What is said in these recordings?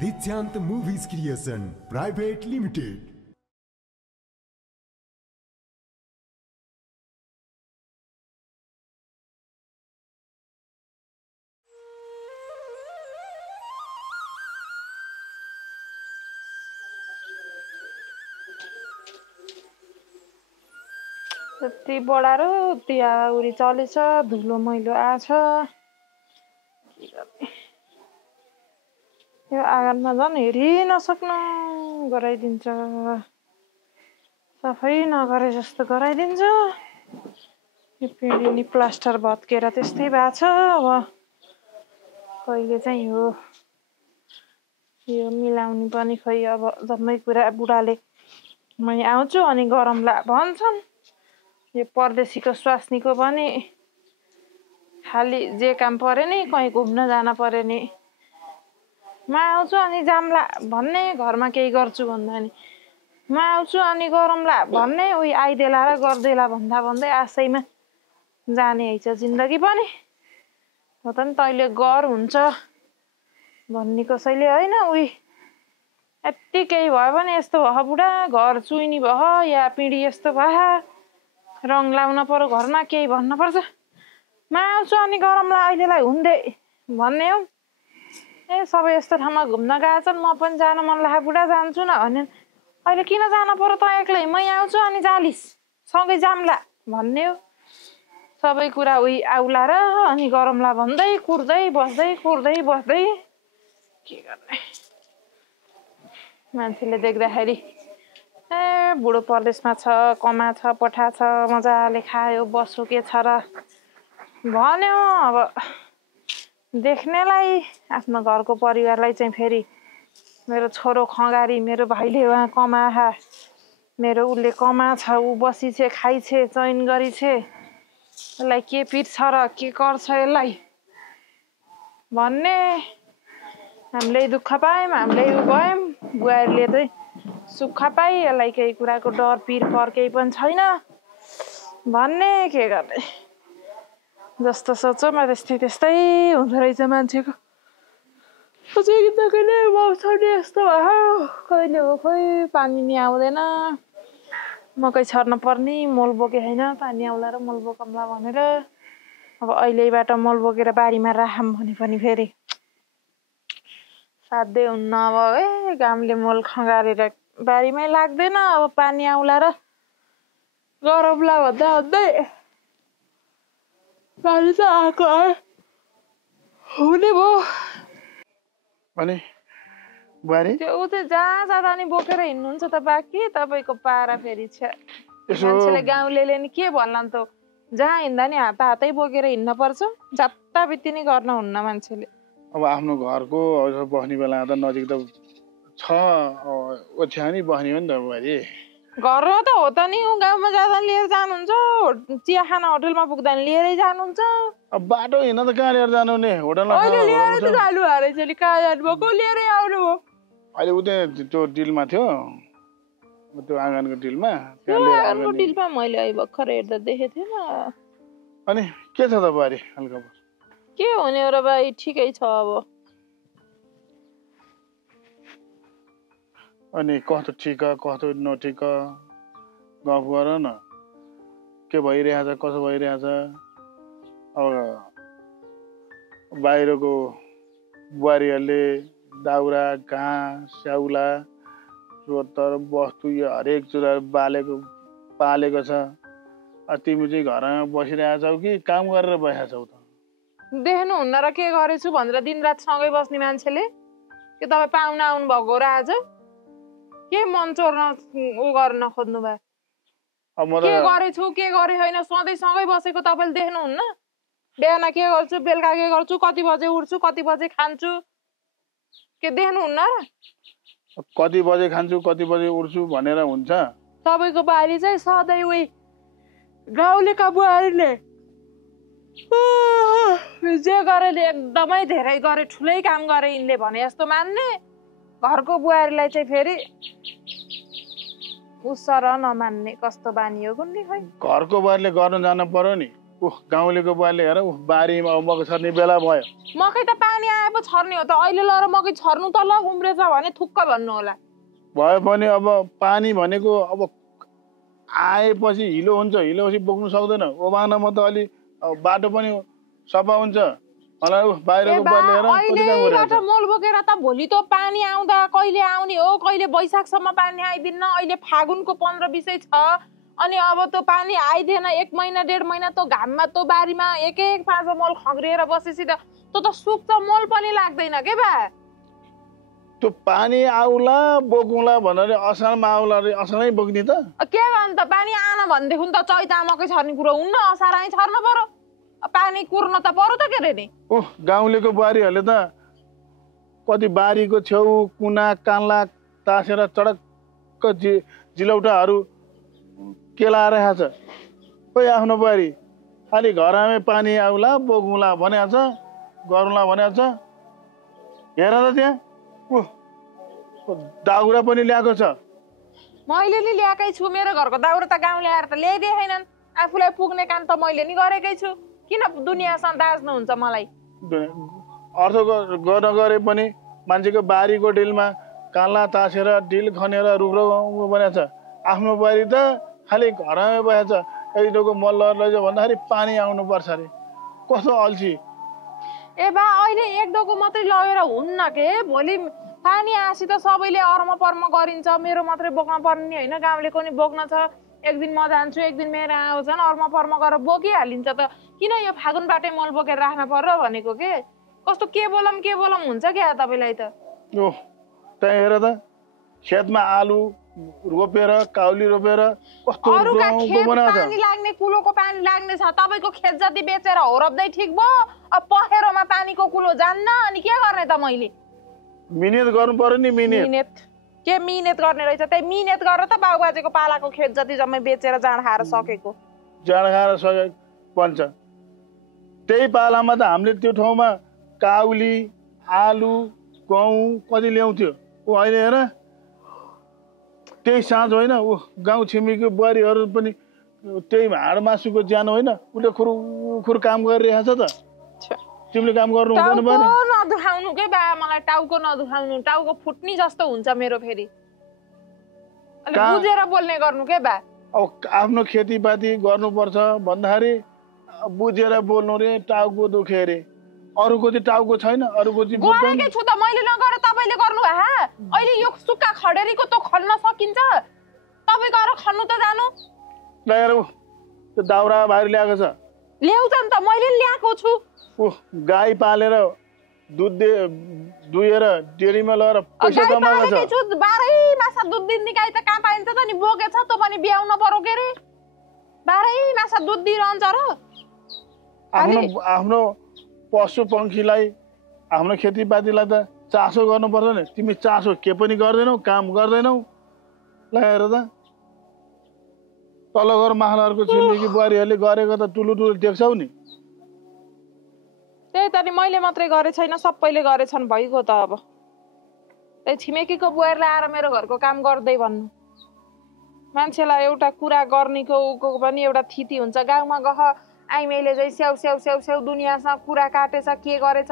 Dityant Movies Creation Private Limited. त्यति बढारो त्यहाँ उरी चलेछ धुलो मैलो आछ के गर्ने यो आँगनमा झन् हेरि नसक्नु गराइदिन्छ सफै नगरे जस्तो गराइदिन्छ यो पिँढी नि प्लास्टर भत्केर त्यस्तै भएको छ अब कहिले चाहिँ यो मिलाउने पनि खै अब जम्मै कुरा बुढाले मै आउँछु अनि गरमला भन्छन् यो परदेशीको स्वास्नीको पनि खाली जे काम पर्यो नि कहीँ घुम्न जान पर्यो नि म आउँछु अनि जाम्ला भन्ने घरमा केही गर्छु भन्दा नि म आउँछु अनि गरमला भन्ने उही आइदेला र गर्देला भन्दा भन्दै आशैमा जाने हैछ जिन्दगी पनि हो त नि तैँले गर हुन्छ भन्ने कसैले होइन उही यति केही भयो भने यस्तो भयो बुढा घर चुइनी भयो या पिँढी यस्तो भयो रङ लाउन पर्यो घरमा केही भन्नुपर्छ म आउँछु अनि गरमलाई अहिलेलाई हुँदै भन्ने हो ए सबै यस्तो ठाउँमा घुम्न गएछन् म पनि जान मन लाग्यो बुढा जान्छु न भने अहिले किन जान पर्यो त एक्लै मै आउँछु अनि जालिस सँगै जाम्ला भन्ने हो सबै कुरा उही आउला र अनि गरमला भन्दै कुर्दै बस्दै के गर्ने मान्छेले देख्दाखेरि ए बुढो परदेशमा छ कमा छ पठा छ मजाले खायो बस्यो के छ र भन्यो अब देख्नेलाई आफ्नो घरको परिवारलाई चाहिँ फेरि मेरो छोरो खँगारी मेरो भाइले उहाँ कमाहा मेरो उसले कमा छ ऊ बसी छे खाइ छे चयन गरी छे यसलाई के पिर छ र के गर्छ यसलाई भन्ने हामीले दुःख पायौँ हामीले उ भयौँ बुहारीले चाहिँ सुख पाइ यसलाई केही कुराको डर पिर पर केही पनि छैन भन्ने के गर्ने जस्तो सोचौँ त्यस्तै हुँदो रहेछ मान्छेको कहिले मौसम यस्तो भयो कहिले हो खोइ पानी नि आउँदैन मकै छर्न पर्ने मोल बोके होइन पानी आउला र मोल बोकौँला भनेर अब अहिलेबाट मोल बोकेर बारीमा राखौँ भने पनि फेरि साध्यै हुन्न अब घामले मोल खँगारेर बारीमै लाग्दैन अब पानी आउला र गरमला भन्दा भन्दै पानी त आएको हुने भयो अनि बुहारी त्यो उ चाहिँ जहाँ जाँदा नि बोकेर हिँड्नुहुन्छ त बाँकी तपाईँको पारा फेरि छ मान्छेले गाउँलेले नि के भन्लान् त जहाँ हिँड्दा नि हातै बोकेर हिँड्न पर्छ जात्ता बित्ति नि गर्न हुन्न मान्छेले अब आफ्नो घरको बस्ने बेला त नजिक त छ ओछ्यानी बस्ने हो नि त बुहारी घरमा त हो त नि गाउँमा जाँदा लिएर जानुहुन्छ चिया खाना होटलमा पुग्दा नि लिएरै जानुहुन्छ अब बाटो हिँड्न त कहाँ लिएर जानु नि होटलमा अहिले लिएर त जानु रहेछ नि कहाँ जानुभएको लिएरै आउनु हो अहिले उतै त्यो डिलमा थियो त्यो आँगनको डिलमा आँगनको डिलमा मैले अहिले भर्खर हेर्दा देखेको थिएन अनि के छ त बुहारी हालखबर के हुने हो र भाइ ठिकै छ अब अनि कस्तो ठिक कस्तो नठिक गफ गर न के भइरहेछ कसो भइरहेछ अब बाहिरको बुहारीहरूले दाउरा घाँस स्याउला सोतर वस्तु यो हरेक कुरा पालेको छ तिमी चाहिँ घरमा बसिरहेछौ कि काम गरेर बसेका छौ त देख्नुहुन्न र के गरेछु भनेर दिनरात सँगै बस्ने मान्छेले के तपाईँ पाहुना आउनु भएको र आज के मन चोर्न उ गर्न खोज्नु भयो के गरेछु के गरे होइन सधैँ सँगै बसेको तपाईँले देख्नुहुन्न बिहान के गर्छु बेलुका के गर्छु कति बजे उठ्छु कति बजे खान्छु के देख्नुहुन्न र कति बजे खान्छु कति बजे उठ्छु भनेर हुन्छ तपाईँको बारी चाहिँ सधैँ उही गाउँलेका बुहारीले जे गरे एकदमै धेरै गरे ठुलै काम गरे यिनले भने जस्तो मान्ने घरको बुहारीलाई चाहिँ फेरि उसर नमान्ने कस्तो बानी हो कुन्नी खै घरको बुहारीले गर्न जानु पर्यो नि गाउँलेको बुवाले हेर बारीमा मकै छर्ने बेला भयो। मकै त पानी आए पो छर्ने हो त, अहिले लएर मकै छर्नु त ल उम्रेछ भने थुक्क भन्नु होला। भयो भने अब पानी भनेको अब आएपछि हिलो हुन्छ, हिलोपछि बोक्नु सक्दैन। ओबानमा त अलि बाटो पनि सफा हुन्छ। मलाई बाहिरको बुवाले हेर कति काम गरिरहेछ। मोल बोकेर त भोलि त पानी आउँदा कहिले आउने हो, कहिले बैशाखसम्म पानी आइदिन्न। अहिले फागुनको 15-20 छ, अनि अब त पानी आइदिएन 1 महिना 1.5 महिना त घाममा त बारीमा एक पाँचो मोल खग्रिएर बसेपछि त सुक्छ, मोल पनि लाग्दैन के बा। त्यो पानी आउला बोकुला भनेर असारमा आउला रे, असारै बोक्ने त के भन् त पानी आन भनेदेखि त चैता मकै छर्ने कुरो हुन्न, असारै छर्न पर्यो। पानी कुर्न त पर्यो त के रे नि। गाउँलेको बुहारीहरूले त कति बारीको छेउ कुना कान्ला तासेर चडक्क जिलौटाहरू केलाएर छ। खोइ आफ्नो बुहारी खालि घरमै पानी आउला बोकुला भनेको छ, गरौँला भनेको छ। हेर त त्यहाँ दाउरा पनि ल्याएको छ। मैले नि ल्याएकै छु, मेरो घरको दाउरा त गाउँले आएर त ल्याइदिए छैनन्। आफूलाई पुग्ने काम त मैले नि गरेकै छु, किन दुनियाँसँग दाज्नुहुन्छ मलाई। अर्थ गर्न गरे पनि मान्छेको बारीको डिलमा कान्ला तासेर डिल खनेर रुख बनाएको छ। आफ्नो बारी त खालि घरमै बसेको छ। एकजनाको मल लैजाऊ भन्दाखेरि पानी आउनुपर्छ अरे, कस्तो अल्छी। ए बा अहिले 1-2 मात्रै लगेर हुन्न के, भोलि पानी आएपछि त सबैले अर्म पर्म गरिन्छ। मेरो मात्रै बोक्न पर्ने होइन, गाउँलेको नि बोक्न छ। एक दिन म जान्छु, एक दिन मेरो आउँछन्, अर्म पर्म गरेर बोकिहालिन्छ त। किन यो फागुनबाटै मल बोकेर राख्न पर्यो भनेको के। कस्तो के बोलम हुन्छ क्या तपाईँलाई त। त्यहाँ हेर त खेतमा आलु रोपेर काउली रोपेर कस्तो पानी लाग्ने कुलोको पानी लाग्ने छ। तपाईँको खेत जति बेचेर होरप्दै ठिक भयो, अब पखेरोमा पानीको कुलो जान्न, अनि के गर्ने त मैले। मिहिनेत गर्नु पर्यो नि। मिहिनेत के मिहिनेत गर्ने रहेछ, त्यही मिहिनेत गरेर त बाबुबाजेको पालाको खेत जति जम्मै बेचेर जाँड खाएर सकेको भन्छ। त्यही पालामा त हामीले त्यो ठाउँमा काउली आलु गहुँ कति ल्याउँथ्यो। अहिले हेर त्यही साँझ होइन, गाउँ छिमेकीको बुहारीहरू पनि त्यही हाड मासुको ज्यान होइन, उसले खुर काम गरिरहेछ त। तिमीले काम गर्नु हुँदैन भने नदुखाउनु के बा, मलाई टाउको नदुखाउनु। टाउको फुट्नी जस्तो हुन्छ मेरो फेरि। अलि बुझेर बोल्ने गर्नु के बा। अब आफ्नो खेतीपाती गर्नुपर्छ भन्दाखेरि बुझेर बोल्नु रे, टाउको दुखे रे। अरूको चाहिँ टाउको छैन, अरूको चाहिँ गरेकै छु त मैले, नगरे तपाईँले गर्नु भए। अहिले यो सुक्खा खडेरीको त खन्न सकिन्छ, तपाईँ गएर खन्नु त जानु। त्यो दाउरा बाहिर ल्याएको छ, ल्याउँछन् त, मैले ल्याएको छु। गाई पालेर दुध दुहेर डेरीमा लगेर पैसा कमाएको छ। 12 मासा दुध दिने गाई त कहाँ पाइन्छ त नि, बोकेछ त पनि ब्याउन पर्यो के रे। 12 मासा दुध दिइरहन्छ र। आफ्नो पशु पक्षीलाई, आफ्नो खेतीपातीलाई त चासो गर्नुपर्छ नि। तिमी चासो के पनि गर्दैनौ, काम गर्दैनौ। ल हेर त तल घर माखलाहरूको छिमेकी बुहारीहरूले गरेको त टुलु देख्छौ नि। त्यही त नि, मैले मात्रै गरे छैन, सबैले गरेछन् भइगयो त। अब त्यही छिमेकीको बुहारीलाई आएर मेरो घरको काम गर्दै भन्नु। मान्छेलाई एउटा कुरा गर्नेको पनि एउटा थिति हुन्छ। गाउँमा गह आइमाईले चाहिँ स्याउ दुनियाँसँग कुरा काटेछ, के गरेछ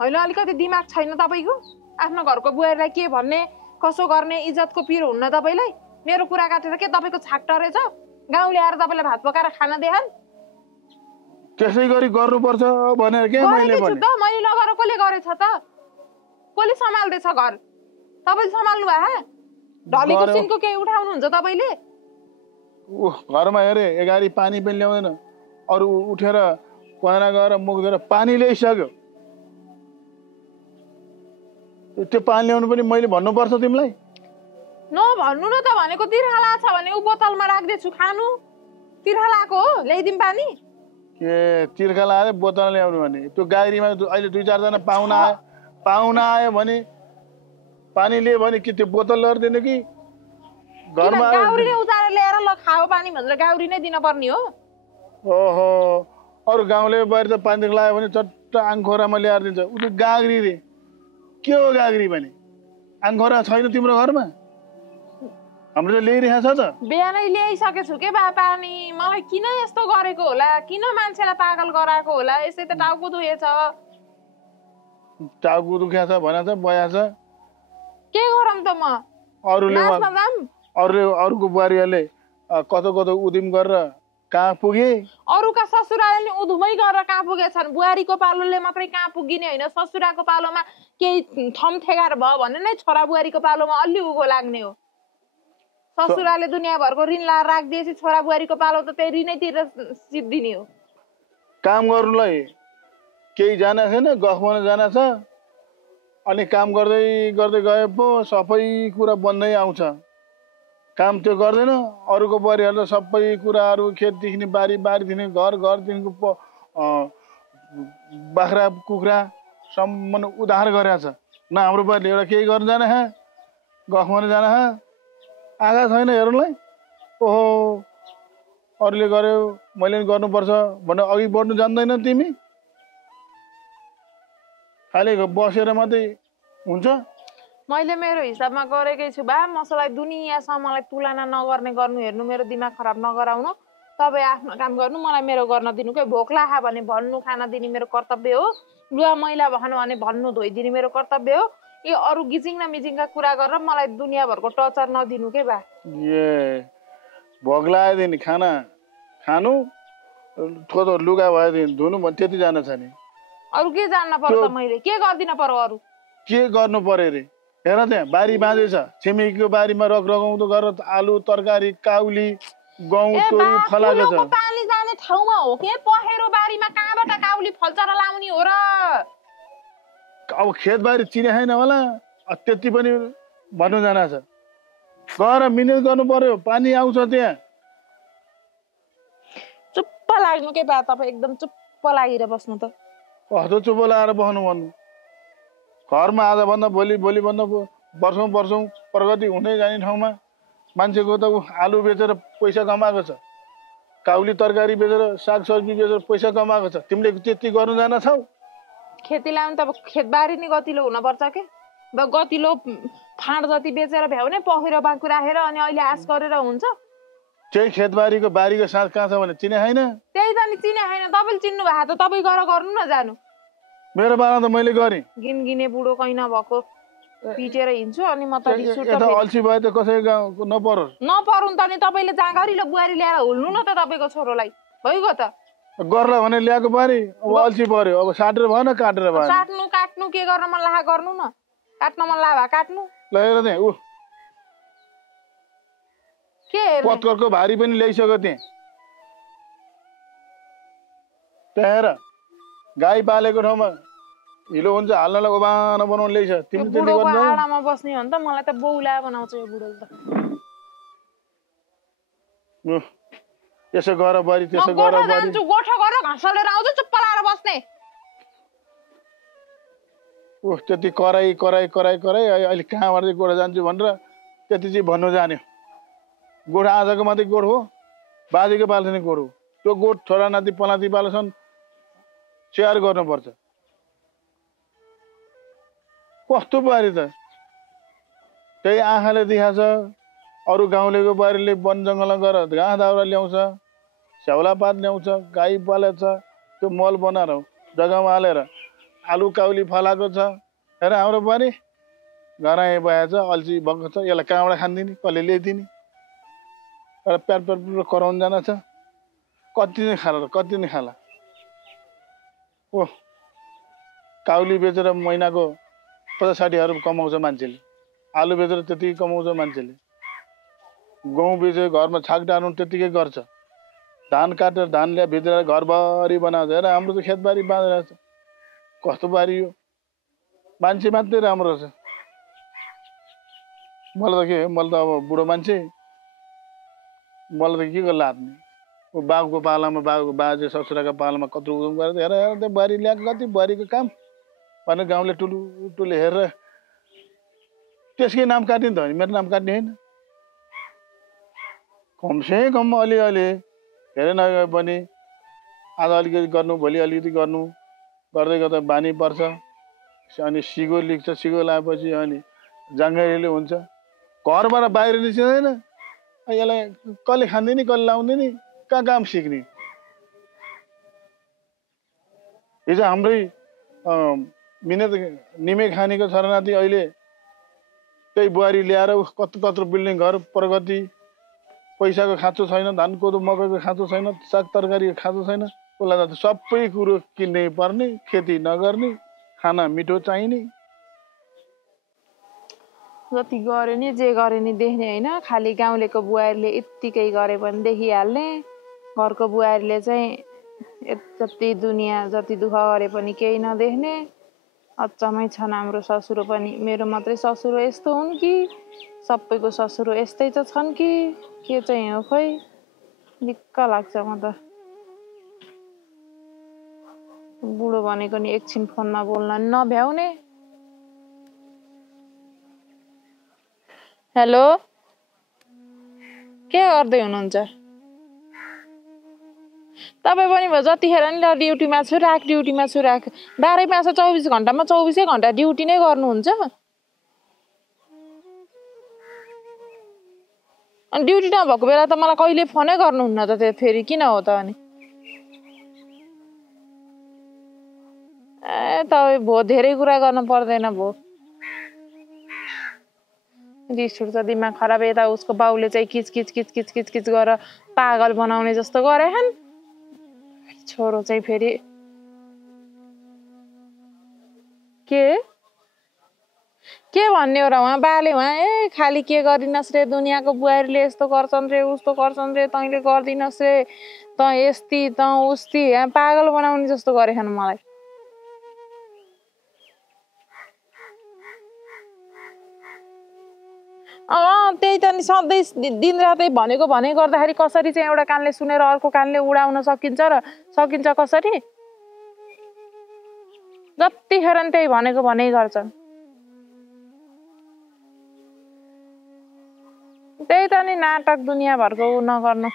होइन। अलिकति दिमाग छैन तपाईँको। आफ्नो घरको बुहारीलाई के भन्ने, कसो गर्ने, इज्जतको पिरो हुन्न तपाईँलाई। मेरो कुरा काटेर के तपाईँको छाक टरेछ? गाउँले आएर तपाईँलाई भात पकाएर खाना देखान्। त्यसै गरी गर्नुपर्छ भनेर के मैले भने त मैले नगरेर कसले गरेछ त? कसले सम्हाल्दैछ घर? तपाईँले सम्हाल्नु भयो? ढलेको सिनको के उठाउनुहुन्छ तपाईँले? घरमा हेरे एगारी पानी पनि ल्याउँदैन, अरू उठेर कोना गएर मुख धोएर पानी ल्याइसक्यो। त्यो पानी ल्याउनु पनि मैले भन्नुपर्छ तिमीलाई? नभन्नु न त भनेको। तिर्खाला छ भने ऊ बोतलमा राख्दैछु, खानु। तिर्खालाको हो, ल्याइदिउँ पानी। के तिर्खाला आयो बोतल ल्याउनु भने? त्यो गाडीमा अहिले 2-4 जना पाहुना आयो भने पानी लियो भने कि त्यो बोतल लिएर दिने कि घरमा गाउरी नै उतारेर ल्याएर ल खाओ पानी भनेर गाउरी नै दिन पर्ने हो? ओहो, अरू गाउँले बाहिर त पानी लायो भने चट्ट आङखोरामा ल्याएर दिन्छ। उ त गाग्री रे। के हो गाग्री भने? आङखोरा छैन तिम्रो घरमा? हाम्रो चाहिँ ल्याइरहेको छ त। बिहानै ल्याइसकेको छु के बा पानी। मलाई किन यस्तो गरेको होला, किन मान्छेलाई पागल गराएको होला। यसै त टाउको दुखेछ। टाउको दुखेको छ भनेको छ बया छ। के गरौँ त म? अरूले अरूको बुहारीहरूले कतो कतो उदिम गरेर कहाँ पुगे। अरूका ससुराले नि उधुमै गरेर कहाँ पुगेछन्। बुहारीको पालोले मात्रै कहाँ पुगिने होइन, ससुराको पालोमा केही थम ठेगार भयो भने नै छोरा बुहारीको पालोमा अलि उगो लाग्ने हो। ससुराले दुनियाँभरको ऋण लाएर राखिदिएपछि छोरा बुहारीको पालो त त्यही ऋणै तिरेर सिद्धिने हो। काम गर्नुलाई केही जाना छैन, गफ गर्न जाना छ। अनि काम गर्दै गर्दै गए पो सबै कुरा बन्दै आउँछ। काम त्यो गर्दैन। अरूको बुहारीहरूले सबै कुराहरू खेतदेखि बारी, बारीदेखि घर, घरदेखिको बाख्रा कुखुरा सम्म उधार गरेको छ। न हाम्रो बुहारीले एउटा केही गर्न जाने गफ गर्न जाने आँखा छैन हेर्नुलाई। ओहो अरूले गर्यो मैले पनि गर्नुपर्छ भनेर अघि बढ्नु जान्दैन तिमी। खालि बसेर मात्रै हुन्छ। मैले मेरो हिसाबमा गरेकै छु बा। मसलाई दुनियाँसँग मलाई तुलना नगर्ने गर्नु हेर्नु, मेरो दिमाग खराब नगराउनु। तपाईँ आफ्नो काम गर्नु, मलाई मेरो गर्न दिनु। के भोक लाग्यो भने भन्नु, खाना दिने मेरो कर्तव्य हो। लुगा मैला भन्नु भने भन्नु, धोइदिने मेरो कर्तव्य हो। यो अरू गिजिङ न मिजिङका कुरा गरेर मलाई दुनियाँभरको टर्चर नदिनु के बा। ए भोक लागेदेखि खाना खानु, थोदो लुगा भएदेखि धुनु भने त्यति जान छ नि। अरू के जान्न पर्छ? मैले के गर्दिन पर्यो? अरू के गर्नु पर्यो रे? हेर त्यहाँ बारी बाँझै छ। छिमेकीको बारीमा रगरगाउँदो गरेर आलु तरकारी काउली गहुँ तोरी फलाएको छ। पानी जाने ठाउँमा हो के पहेरो बारीमा? कहाँबाट काउली फल्छ र लाउने हो र? अब खेतबारी चिने छैन होला, त्यति पनि भन्नु जाना छ। गएर मिहिनेत गर्नु पर्यो, पानी आउँछ त्यहाँ। चुप्प लाग्नु के बा? तपाईँ एकदम चुप्प लागेर बस्नु त। कस्तो चुप्प लगाएर बस्नु भन्नु? घरमा आजभन्दा भोलि, भोलिभन्दा वर्षौँ प्रगति हुँदै जाने ठाउँमा मान्छेको त आलु बेचेर पैसा कमाएको छ, काउली तरकारी बेचेर सागसब्जी बेचेर पैसा कमाएको छ। तिमीले त्यति गर्नु जान छौ? खेती लाउनु त खेतबारी नै गतिलो हुनुपर्छ के? गतिलो फाँड जति बेचेर भ्याउने पखेरो बाँकु राखेर अनि अहिले आश गरेर हुन्छ? त्यही खेतबारीको बारीको साथ कहाँ छ भने चिने छैन? त्यही त नि चिने छैन। तपाईँले चिन्नु भएको त तपाईँ गएर गर्नु न जानु। मेरो बाला त मैले गरेँ। गिनगिने बुढो कहीँ नभएको पिटेर हिँड्छु अनि म त अल्छी भए त कसै नपरोस्। नपरुन् त नि। तपाईँले जाँगरिलो बुहारी ल्याएर हुल्नु न त तपाईँको छोरोलाई। भइगयो त। गर्ला भने ल्याएको बारी अब अल्छी पर्यो। अब साटेर भएन, काटेर भएन। साट्नु काट्नु के गर्न मन लाग्यो गर्नु न। काट्न मन लाग्यो काट्नु। ल हेर त्यहाँ ऊ के पत्करको भारी पनि ल्याइसक्यो त्यहाँ। त्यहाँ हेर गाई पालेको ठाउँमा हिलो हुन्छ हाल्नलाई ओबानो बनाउनु ल्याइछ। तिमी त्यति गर्नु आडामा बस्ने हो नि त। मलाई त बौला बनाउँछ यो बुढोले त। यसो गर बारी, त्यसो गर बारी। गोठो गरेर घाँस लिएर आउँछु, चुप्प लाएर बस्ने। ओह त्यति कराई कराई कराई कराई अहिले कहाँबाट चाहिँ गोठा जान्छु भनेर त्यति चाहिँ भन्नु जान्यो। गोठ आजको मात्रै गोठ हो, बाजेको पाल्छन् गोठ हो। त्यो गोठ छोरा नाति पनाति पाल्छन्, स्याहार गर्नुपर्छ। कस्तो बारी त त्यही आँखाले देखाएको छ। अरू गाउँलेको बारीले वन जङ्गलमा गएर घाँस दाउरा ल्याउँछ, स्याउलापात ल्याउँछ, गाई पालेको छ, त्यो मल बनाएर जग्गामा हालेर आलु काउली फलाएको छ। हेर हाम्रो बारी घराइ भएछ, अल्छी भएको छ। यसलाई कहाँबाट खानिदिने, कसले ल्याइदिने? एउटा प्याट प्याट कराउनु जान छ। कति नै खाला र कति नै खाला। ओ काउली बेचेर महिनाको 50-60 कमाउँछ मान्छेले। आलु बेचेर त्यतिकै कमाउँछ मान्छेले। गहुँ बेचेर घरमा छाक डाल्नु त्यतिकै गर्छ। धान काटेर धान ल्याएर भित्र घरभरि बनाउँछ। हेर हाम्रो त खेतबारी बाँधेर छ। कस्तो बारी हो? मान्छे मात्रै राम्रो छ। मलाई त के मैले त अब बुढो मान्छे, मलाई त के गर्नु लाग्ने? बाबुको पालामा बाबुको बाजे ससुराको पालामा कत्रो उदम गरेर हेर हेर त्यो बारी ल्याएको कति बारीको काम भनेर गाउँले टुलु टुले हेरेर त्यसकै नाम काट्ने त होइन, मेरो नाम काट्ने होइन। कमसे कम अलिअलि हेरे नगए पनि आज अलिकति गर्नु, भोलि अलिकति गर्नु गर्दै गर्दा बानी पर्छ। अनि सिगो लिक्छ, सिगो लगाएपछि अनि जाँगरीले हुन्छ। घरबाट बाहिर निस्किँदैन यसलाई कसले खाँदैन नि कसले लाउँदैन नि कहाँ काम सिक्ने हिजो हाम्रै मिहिनेत निमे खानीको छोरानाति अहिले त्यही बुहारी ल्याएर कत्रो कत्रो बिल्डिङ घर प्रगति पैसाको खाँचो छैन धान कोदो मकैको खाँचो छैन साग तरकारीको खाँचो छैन उसलाई त सबै कुरो किन्नै पर्ने खेती नगर्ने खाना मिठो चाहिने जति गरे नि जे गरे नि देख्ने होइन खालि गाउँलेको बुहारीले यत्तिकै गरे पनि देखिहाल्ने घरको बुहारीले चाहिँ जति दुनियाँ जति दुःख गरे पनि केही नदेख्ने अचम्मै छन् हाम्रो ससुरो पनि मेरो मात्रै ससुरो यस्तो हुन् कि सबैको ससुरो यस्तै त छन् कि के चाहिँ हो खोइ दिक्क लाग्छ म त बुढो भनेको नि एकछिन फोनमा बोल्न नभ्याउने हेलो के गर्दै हुनुहुन्छ तपाईँ पनि भयो जतिखेर नि ल ड्युटीमा छु राख 12 मास 24 घन्टामा 24 घन्टा ड्युटी नै गर्नुहुन्छ अनि ड्युटी नभएको बेला त मलाई कहिले फोनै गर्नुहुन्न त त्यो फेरि किन हो त अनि तपाईँ भो धेरै कुरा गर्नु पर्दैन भो रिस उठ्छ दिमाग खराब यता उसको बाउले चाहिँ किच गरेर पागल बनाउने जस्तो गरे हन् छोरो चाहिँ फेरि के भन्ने हो र उहाँ बाले उहाँ खालि के गरिनस् रे दुनियाँको बुहारीले यस्तो गर्छन् रे उस्तो गर्छन् रे तैँले गर्दिनस् रे त यस्ती त उस्ती पागल बनाउने जस्तो गरे हन् मलाई त्यही त नि सधैँ दिनरातै भनेको गर्दाखेरि कसरी चाहिँ एउटा कानले सुनेर अर्को कानले उडाउन सकिन्छ कसरी जतिखेर नि त्यही भनेको गर्छन् त्यही त नि नाटक दुनियाँभरको नगर्नु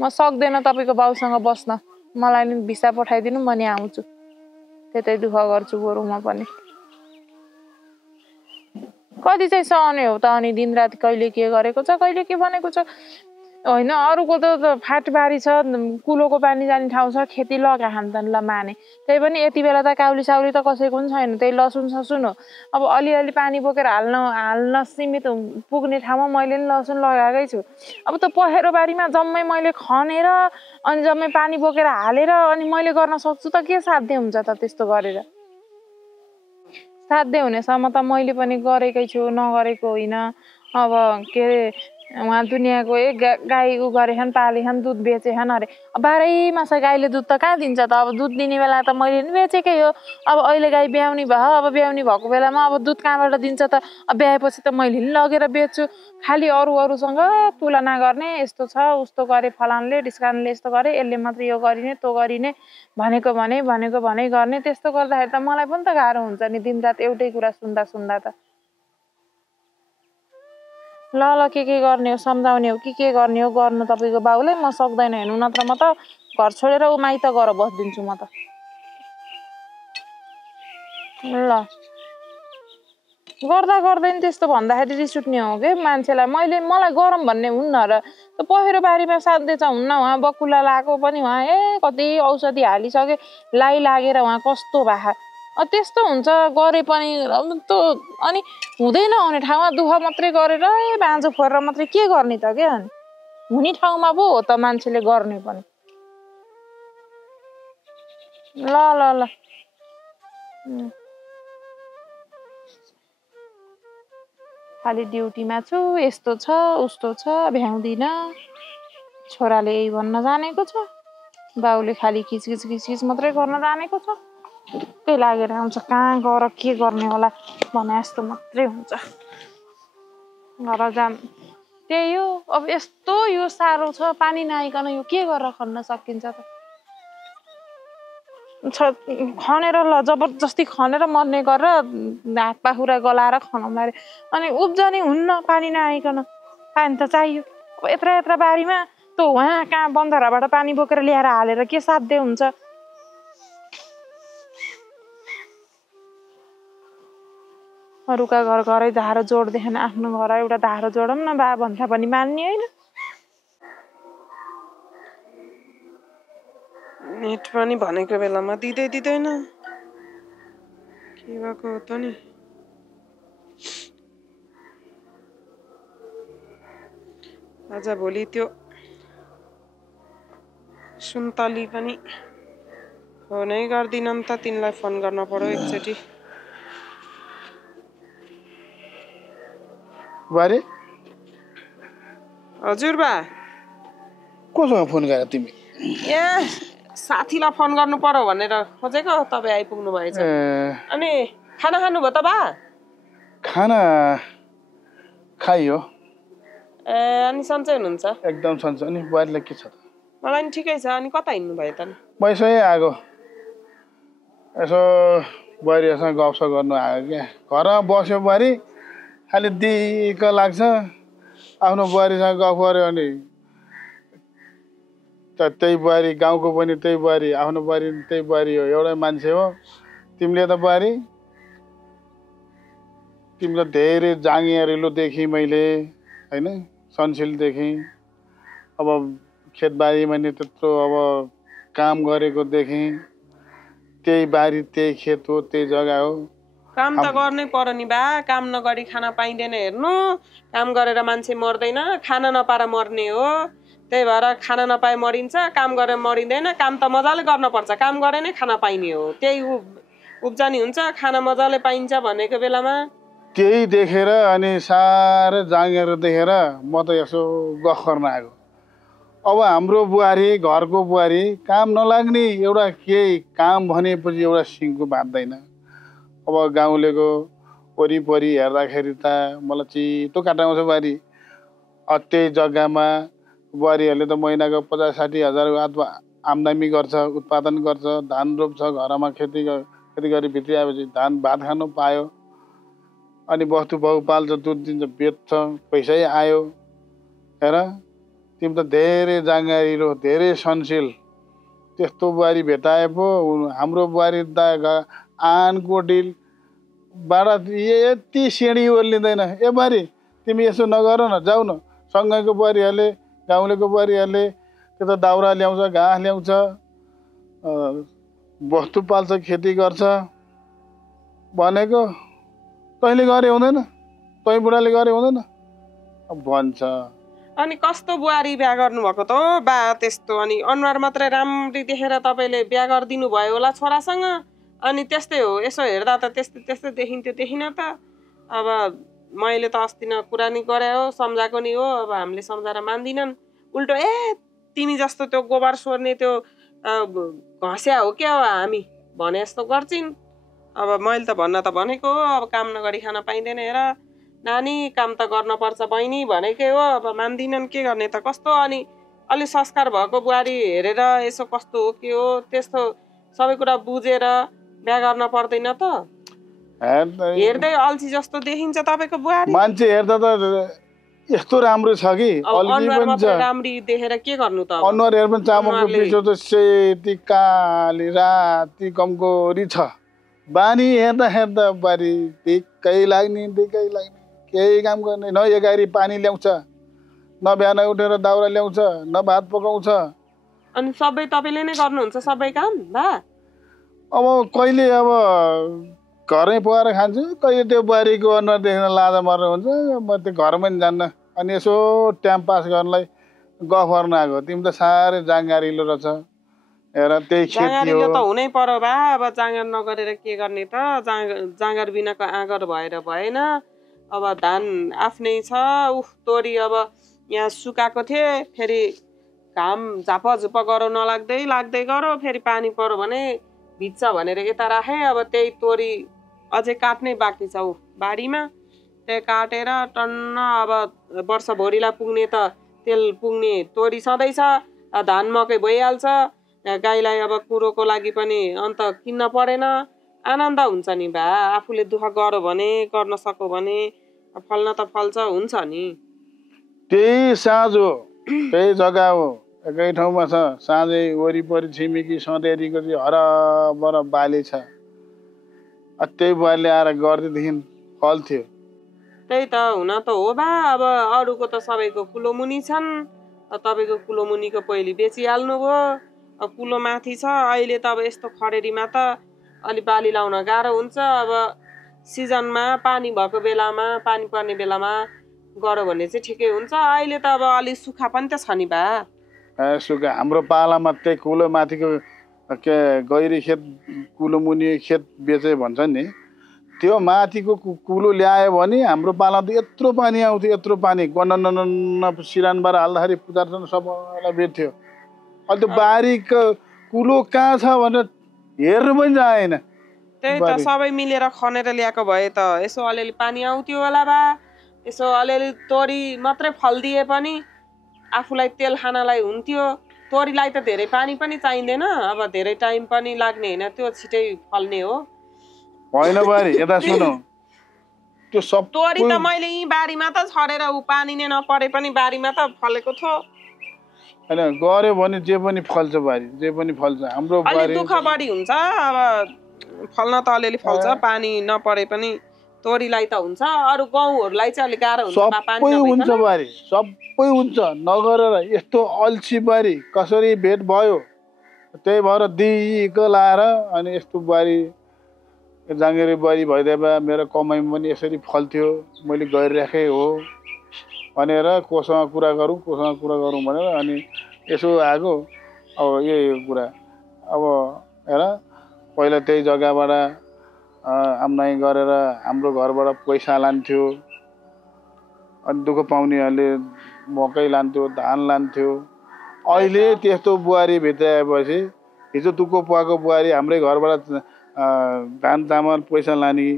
म सक्दैन तपाईँको बाउसँग बस्न मलाई नि भिसा पठाइदिनु म नि आउँछु त्यतै दुःख गर्छु बरु म पनि कति चाहिँ सहने हो त अनि दिनरात कहिले के गरेको छ कहिले के भनेको छ होइन अरूको त फाटबारी छ कुलोको पानी जाने ठाउँ छ खेती लगा खान्छन् ल माने त्यही पनि यति बेला त काउली साउली त कसैको पनि छैन त्यही लसुन ससुन हो अब अलिअलि पानी बोकेर हाल्न सीमित पुग्ने ठाउँमा मैले नि लसुन लगाएकै छु अब त पहेरो बारीमा जम्मै मैले खनेर अनि जम्मै पानी बोकेर हालेर अनि मैले गर्न सक्छु त के साध्य हुन्छ त त्यस्तो गरेर साध्य हुनेसम्म त मैले पनि गरेकै छु नगरेको होइन अब के अरे उहाँ दुनियाँको एक गाई उ गरे छन् पाले छन् दुध बेचे छन् अरे 12 मास गाईले दुध त कहाँ दिन्छ त अब दुध दिने बेला त मैले नि बेचेकै हो अब अहिले गाई ब्याउनी भयो अब ब्याउनी भएको बेलामा अब दुध कहाँबाट दिन्छ त ब्याएपछि त मैले नि लगेर बेच्छु खालि अरूसँग तुलना गर्ने यस्तो छ उस्तो गरे फलानले ढिस्कानले यस्तो गरे यसले मात्र यो गरिने त्यो गरिने भनेको भने गर्ने त्यस्तो गर्दाखेरि त मलाई पनि त गाह्रो हुन्छ नि दिनरात एउटै कुरा सुन्दा त ल के गर्ने हो सम्झाउने हो कि के गर्ने हो गर्नु तपाईँको बाउले म सक्दैन हेर्नु नत्र म त घर छोडेर उ माइत गएर बस्दिन्छु म त ल गर्दै नि त्यस्तो भन्दाखेरि रिस उठ्ने हो के मान्छेलाई मलाई गरम भन्ने हुन्न र त्यो पहेरो बारीमा साध्य चाहिँ हुन्न उहाँ बकुला लगाएको पनि उहाँ कति औषधि हालिसके लागेर उहाँ कस्तो भए त्यस्तो हुन्छ गरे पनि अनि हुँदैन हुने ठाउँमा दुःख मात्रै गरेर बाँझो फोरेर मात्रै के गर्ने त के अनि हुने ठाउँमा पो हो त मान्छेले गर्ने पनि ल खालि ड्युटीमा छु यस्तो छ उस्तो छ भ्याउँदिन छोराले यही भन्न जानेको छ बाउले खालि किचकिच मात्रै गर्न जानेको छ ढुक्कै लागेर आउँछ कहाँ गएर के गर्ने होला भने जस्तो मात्रै हुन्छ घर जाम त्यही हो अब यस्तो यो साह्रो छ पानी नआइकन यो के गरेर खन्न सकिन्छ त खनेर ल जबरजस्ती खनेर मर्ने गरेर हात पाखुरा गलाएर खनाउँदा अनि उब्जनी हुन्न पानी नआइकन पानी त चाहियो अब यत्रा बारीमा त उहाँ कहाँ बन्धराबाट पानी बोकेर ल्याएर हालेर के साध्य हुन्छ अरूका घरै धारो जोड्दैन आफ्नो घर एउटा धारो जोडौँ न बा भन्दा पनि मान्ने होइन नेट पनि भनेको बेलामा दिँदैन के भएको हो त नि आज भोलि त्यो सुन्तली पनि फोनै गर्दिनन् त तिनलाई फोन गर्न पर्यो एकचोटि बारे हजुर बा कोसँग फोन गर तिमी ए साथीलाई फोन गर्नु पर्यो भनेर खोजेको तपाईँ आइपुग्नु भएछ अनि खाना खानुभयो त बा खाना खाइयो ए अनि सन्चै हुनुहुन्छ एकदम सन्चै अनि बुहारीलाई के छ त मलाई नि ठिकै छ अनि कता हिँड्नु भयो त म यसै आएको यसो बुहारीसँग गफसफ गर्नु आएको क्या घरमा बस्यो बुहारी खालि दिक्क लाग्छ आफ्नो बुहारीसँग गफ गऱ्यो भने त्यही बुहारी गाउँको पनि त्यही बुहारी आफ्नो बुहारी त्यही बुहारी हो एउटै मान्छे हो तिमीले त बुहारी तिमीलाई धेरै जाँगियारिलो देखेँ मैले होइन सनसिल देखेँ अब खेतबारीमा नि त्यत्रो अब काम गरेको देखेँ त्यही बारी त्यही खेत हो त्यही जग्गा हो काम त गर्नै पर्यो नि बा काम नगरी खान पाइँदैन हेर्नु काम गरेर मान्छे मर्दैन खाना नपाएर मर्ने हो त्यही भएर खाना नपाए मरिन्छ काम गरेर मरिँदैन काम त मजाले गर्न पर्छ काम गरे नै खाना पाइने हो त्यही उब्जनी हुन्छ खाना मजाले पाइन्छ भनेको बेलामा त्यही देखेर अनि साह्रै जाँगेर देखेर म त यसो गफ गर्न आएको अब हाम्रो बुहारी घरको बुहारी काम नलाग्ने एउटा केही काम भनेपछि एउटा सिङको बाँध्दैन अब गाउँलेको वरिपरि हेर्दाखेरि त मलाई चित्तो काटाउँछ बुहारी त्यही जग्गामा बुहारीहरूले त महिनाको 50-60 हजार आम्दानी गर्छ उत्पादन गर्छ धान रोप्छ घरमा खेती गरी भित्री आएपछि धान भात खानु पायो अनि वस्तु भाउ पाल्छ दुध दिन्छ बेच्छ पैसै आयो हेर तिमी त धेरै जाँगारिलो धेरै सनसिल त्यस्तो बुहारी भेटाए पो हाम्रो बुहारी त आनको डिलबाट यति सिँढी ओर्लिँदैन ए बुहारी तिमी यसो नगर न जाऊ न सँगैको बुहारीहरूले गाउँलेको बुहारीहरूले त्यो त दाउरा ल्याउँछ घाँस ल्याउँछ वस्तु पाल्छ खेती गर्छ भनेको तैँले गरे हुँदैन तै बुढाले गरे हुँदैन भन्छ अनि कस्तो बुहारी बिहा गर्नुभएको त हो बा त्यस्तो अनि अनुहार मात्रै राम्री देखेर तपाईँले बिहा गरिदिनु भयो होला छोरासँग अनि त्यस्तै हो यसो हेर्दा त त्यस्तै देखिन्थ्यो देखिन त अब मैले त अस्ति न कुरा नि गरे हो सम्झाएको नि हो अब हामीले सम्झाएर मान्दिनन् उल्टो ए तिमी जस्तो त्यो गोबर सोर्ने त्यो घस्या हो क्या हामी भने जस्तो गर्छिन् अब मैले त भन्न त भनेको हो अब काम नगरी खान पाइँदैन हेर नानी काम त गर्न पर्छ बहिनी भनेकै हो अब मान्दिनन् के गर्ने त कस्तो अनि अलि संस्कार भएको बुहारी हेरेर यसो कस्तो हो के हो त्यस्तो सबै कुरा बुझेर बिहा गर्न पर्दैन त हेर्दै अल्छी जस्तो देखिन्छ तपाईँको बुहारी मान्छे हेर्दा त यस्तो राम्रो छ कि राम्री देखेर के गर्नु त अनुहार हेर्दा चामलको पिठो त सेती काली राति कमकोरी छ बानी हेर्दा बुहारी दिक्कै लाग्ने केही काम गर्ने न एगारी पानी ल्याउँछ न बिहान उठेर दाउरा ल्याउँछ न भात पकाउँछ अनि सबै तपाईँले नै गर्नुहुन्छ सबै काम बा अब कहिले अब घरै पकाएर खान्छु कहिले त्यो बुहारीको अनुहार देख्न लाजा मर्नु हुन्छ म त्यो घरमा नि जान्न अनि यसो टाइम पास गर्नलाई गफ गर्न आएको तिमी त साह्रै जाँगारिलो रहेछ हेर त्यही खेती हो त हुनै पर्यो बा अब जाँगर नगरेर के गर्ने त जाँगर बिनाको आँगर भएर भएन अब धान आफ्नै छ तोरी अब यहाँ सुकाएको थिए फेरि घाम झापझुप गरौँ लाग्दै गरौँ फेरि पानी पर्यो भने भिज्छ भनेर यता राखेँ अब त्यही तोरी अझै काट्नै बाँकी छ बारीमा त्यही काटेर टन्न अब वर्षभरिलाई पुग्ने त तेल पुग्ने तोरी सधैँ छ धान मकै भइहाल्छ गाईलाई अब कुरोको लागि पनि अन्त किन्न परेन आनन्द हुन्छ नि भा आफूले दुःख गर्यो भने गर्न सक्यो भने फल्न त फल्छ हुन्छ नि त्यही साँझ हो त्यही जग्गा हो एकै ठाउँमा छ साँझै वरिपरि छिमेकी सधैँको चाहिँ हरबर बाली छ त्यही बुहारीले आएर गरिदिएदेखि फल्थ्यो। त्यही त हुन त हो बा। अब अरूको त सबैको कुलो मुनि छन्, तपाईँको कुलो मुनिको पहिले बेचिहाल्नु भयो। अब कुलो माथि छ। अहिले त अब यस्तो खडेरीमा त अलि बाली लाउन गाह्रो हुन्छ। अब सिजनमा पानी भएको बेलामा, पानी पर्ने बेलामा गऱ्यो भने चाहिँ ठिकै हुन्छ। अहिले त अब अलि सुक्खा पनि त छ नि बा। सुक्खा हाम्रो पालामा त्यही कुलो माथिको के गैरी खेत कुलो मुनि खेत बेचे भन्छ नि, त्यो माथिको कुलो ल्यायो भने हाम्रो पाला त यत्रो पानी आउँथ्यो, यत्रो पानी गन्नन सिरानबाट हाल्दाखेरि पुजारसँग सबैलाई बेच्थ्यो। अहिले त्यो बारीको कुलो कहाँ छ भनेर हेर्नु पनि जाएन। त्यही त सबै मिलेर खनेर ल्याएको भए त यसो अलिअलि पानी आउँथ्यो होला बा। यसो अलिअलि तोरी मात्रै फलिदिए पनि आफूलाई तेल खानलाई हुन्थ्यो। तोरीलाई त धेरै पानी पनि चाहिँदैन, अब धेरै टाइम पनि लाग्ने होइन, त्यो छिटै फल्ने हो। होइन बारी यता सुनौ, त्यो सब तोरी त मैले यी बारीमा त छरेर पानी नै नपरे पनि बारीमा त फलेको थियो। होइन गऱ्यो भने जे पनि फल्छ बारी, जे पनि फल्छ हाम्रो बारी। दुःख बढी हुन्छ, अब फल्न त अलिअलि फल्छ, पानी नपरे पनि तोरीलाई त हुन्छ। अरू गहुँहरूलाई चाहिँ अलिक गाह्रो हुन्छ। सबै हुन्छ बारी, सबै हुन्छ। नगरेर यस्तो अल्छी बारी कसरी भेट भयो, त्यही भएर दिएको लाएर अनि यस्तो बारी जाँगेरी बारी भइदिए भए मेरो कमाइमा पनि यसरी फल्थ्यो, मैले गरिराखेँ हो भनेर कोसँग कुरा गरौँ भनेर अनि यसो आएको। अब यही कुरा अब हेर, पहिला त्यही जग्गाबाट आम्दानी गरेर हाम्रो घरबाट पैसा लान्थ्यो, अनि दुःख पाउनेहरूले मकै लान्थ्यो, धान लान्थ्यो। अहिले त्यस्तो बुहारी भित्राएपछि हिजो दुःख पाएको बुहारी हाम्रै घरबाट धान चामल पैसा लाने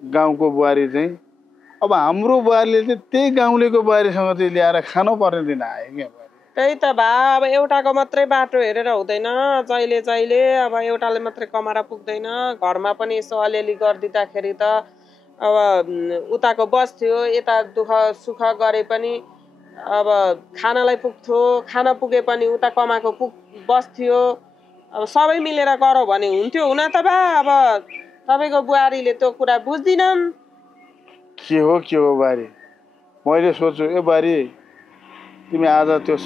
गाउँको बुहारी चाहिँ अब हाम्रो बुहारीले चाहिँ त्यही गाउँलेको बुहारीसँग चाहिँ ल्याएर खानु पर्ने दिन आयो क्या। त्यही त भा। अब एउटाको मात्रै बाटो हेरेर हुँदैन, जहिले जहिले अब एउटाले मात्रै कमाएर पुग्दैन। घरमा पनि यसो अलिअलि गरिदिँदाखेरि त अब उताको बस्थ्यो, यता दुःख सुख गरे पनि अब खानालाई पुग्थ्यो, खाना पुगे पनि उता कमाएको बस्थ्यो। अब सबै मिलेर गरौँ भने हुन्थ्यो हुन त बा। अब तपाईँको बुहारीले त्यो कुरा बुझ्दिनन्। के हो बारी, मैले सोच्छु ए बारी तिमी आज त्यो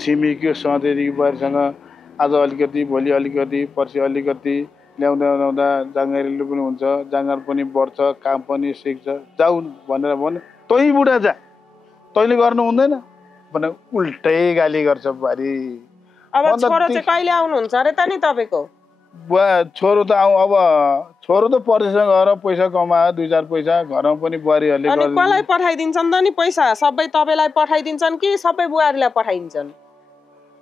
छिमेकी सधैँको बुहारीसँग आज अलिकति, भोलि अलिकति, पर्सि अलिकति ल्याउँदा जाँगरीले पनि हुन्छ, जाँगर पनि बढ्छ, काम पनि सिक्छ, जाऊ भनेर भने तै बुढा जा, तैँले गर्नु हुँदैन भने उल्टै गाली गर्छ बारी। अब छोरो चाहिँ कहिले आउनुहुन्छ अरे त नि तपाईँको? छोरो त अब छोरो त परदेशमा गएर पैसा कमायो, 2-4 पैसा घरमा पनि बुहारीहरूले अनि कसलाई पठाइदिन्छन् त नि पैसा? सबै तपाईँलाई पठाइदिन्छन् कि सबै बुहारीलाई पठाइदिन्छन्?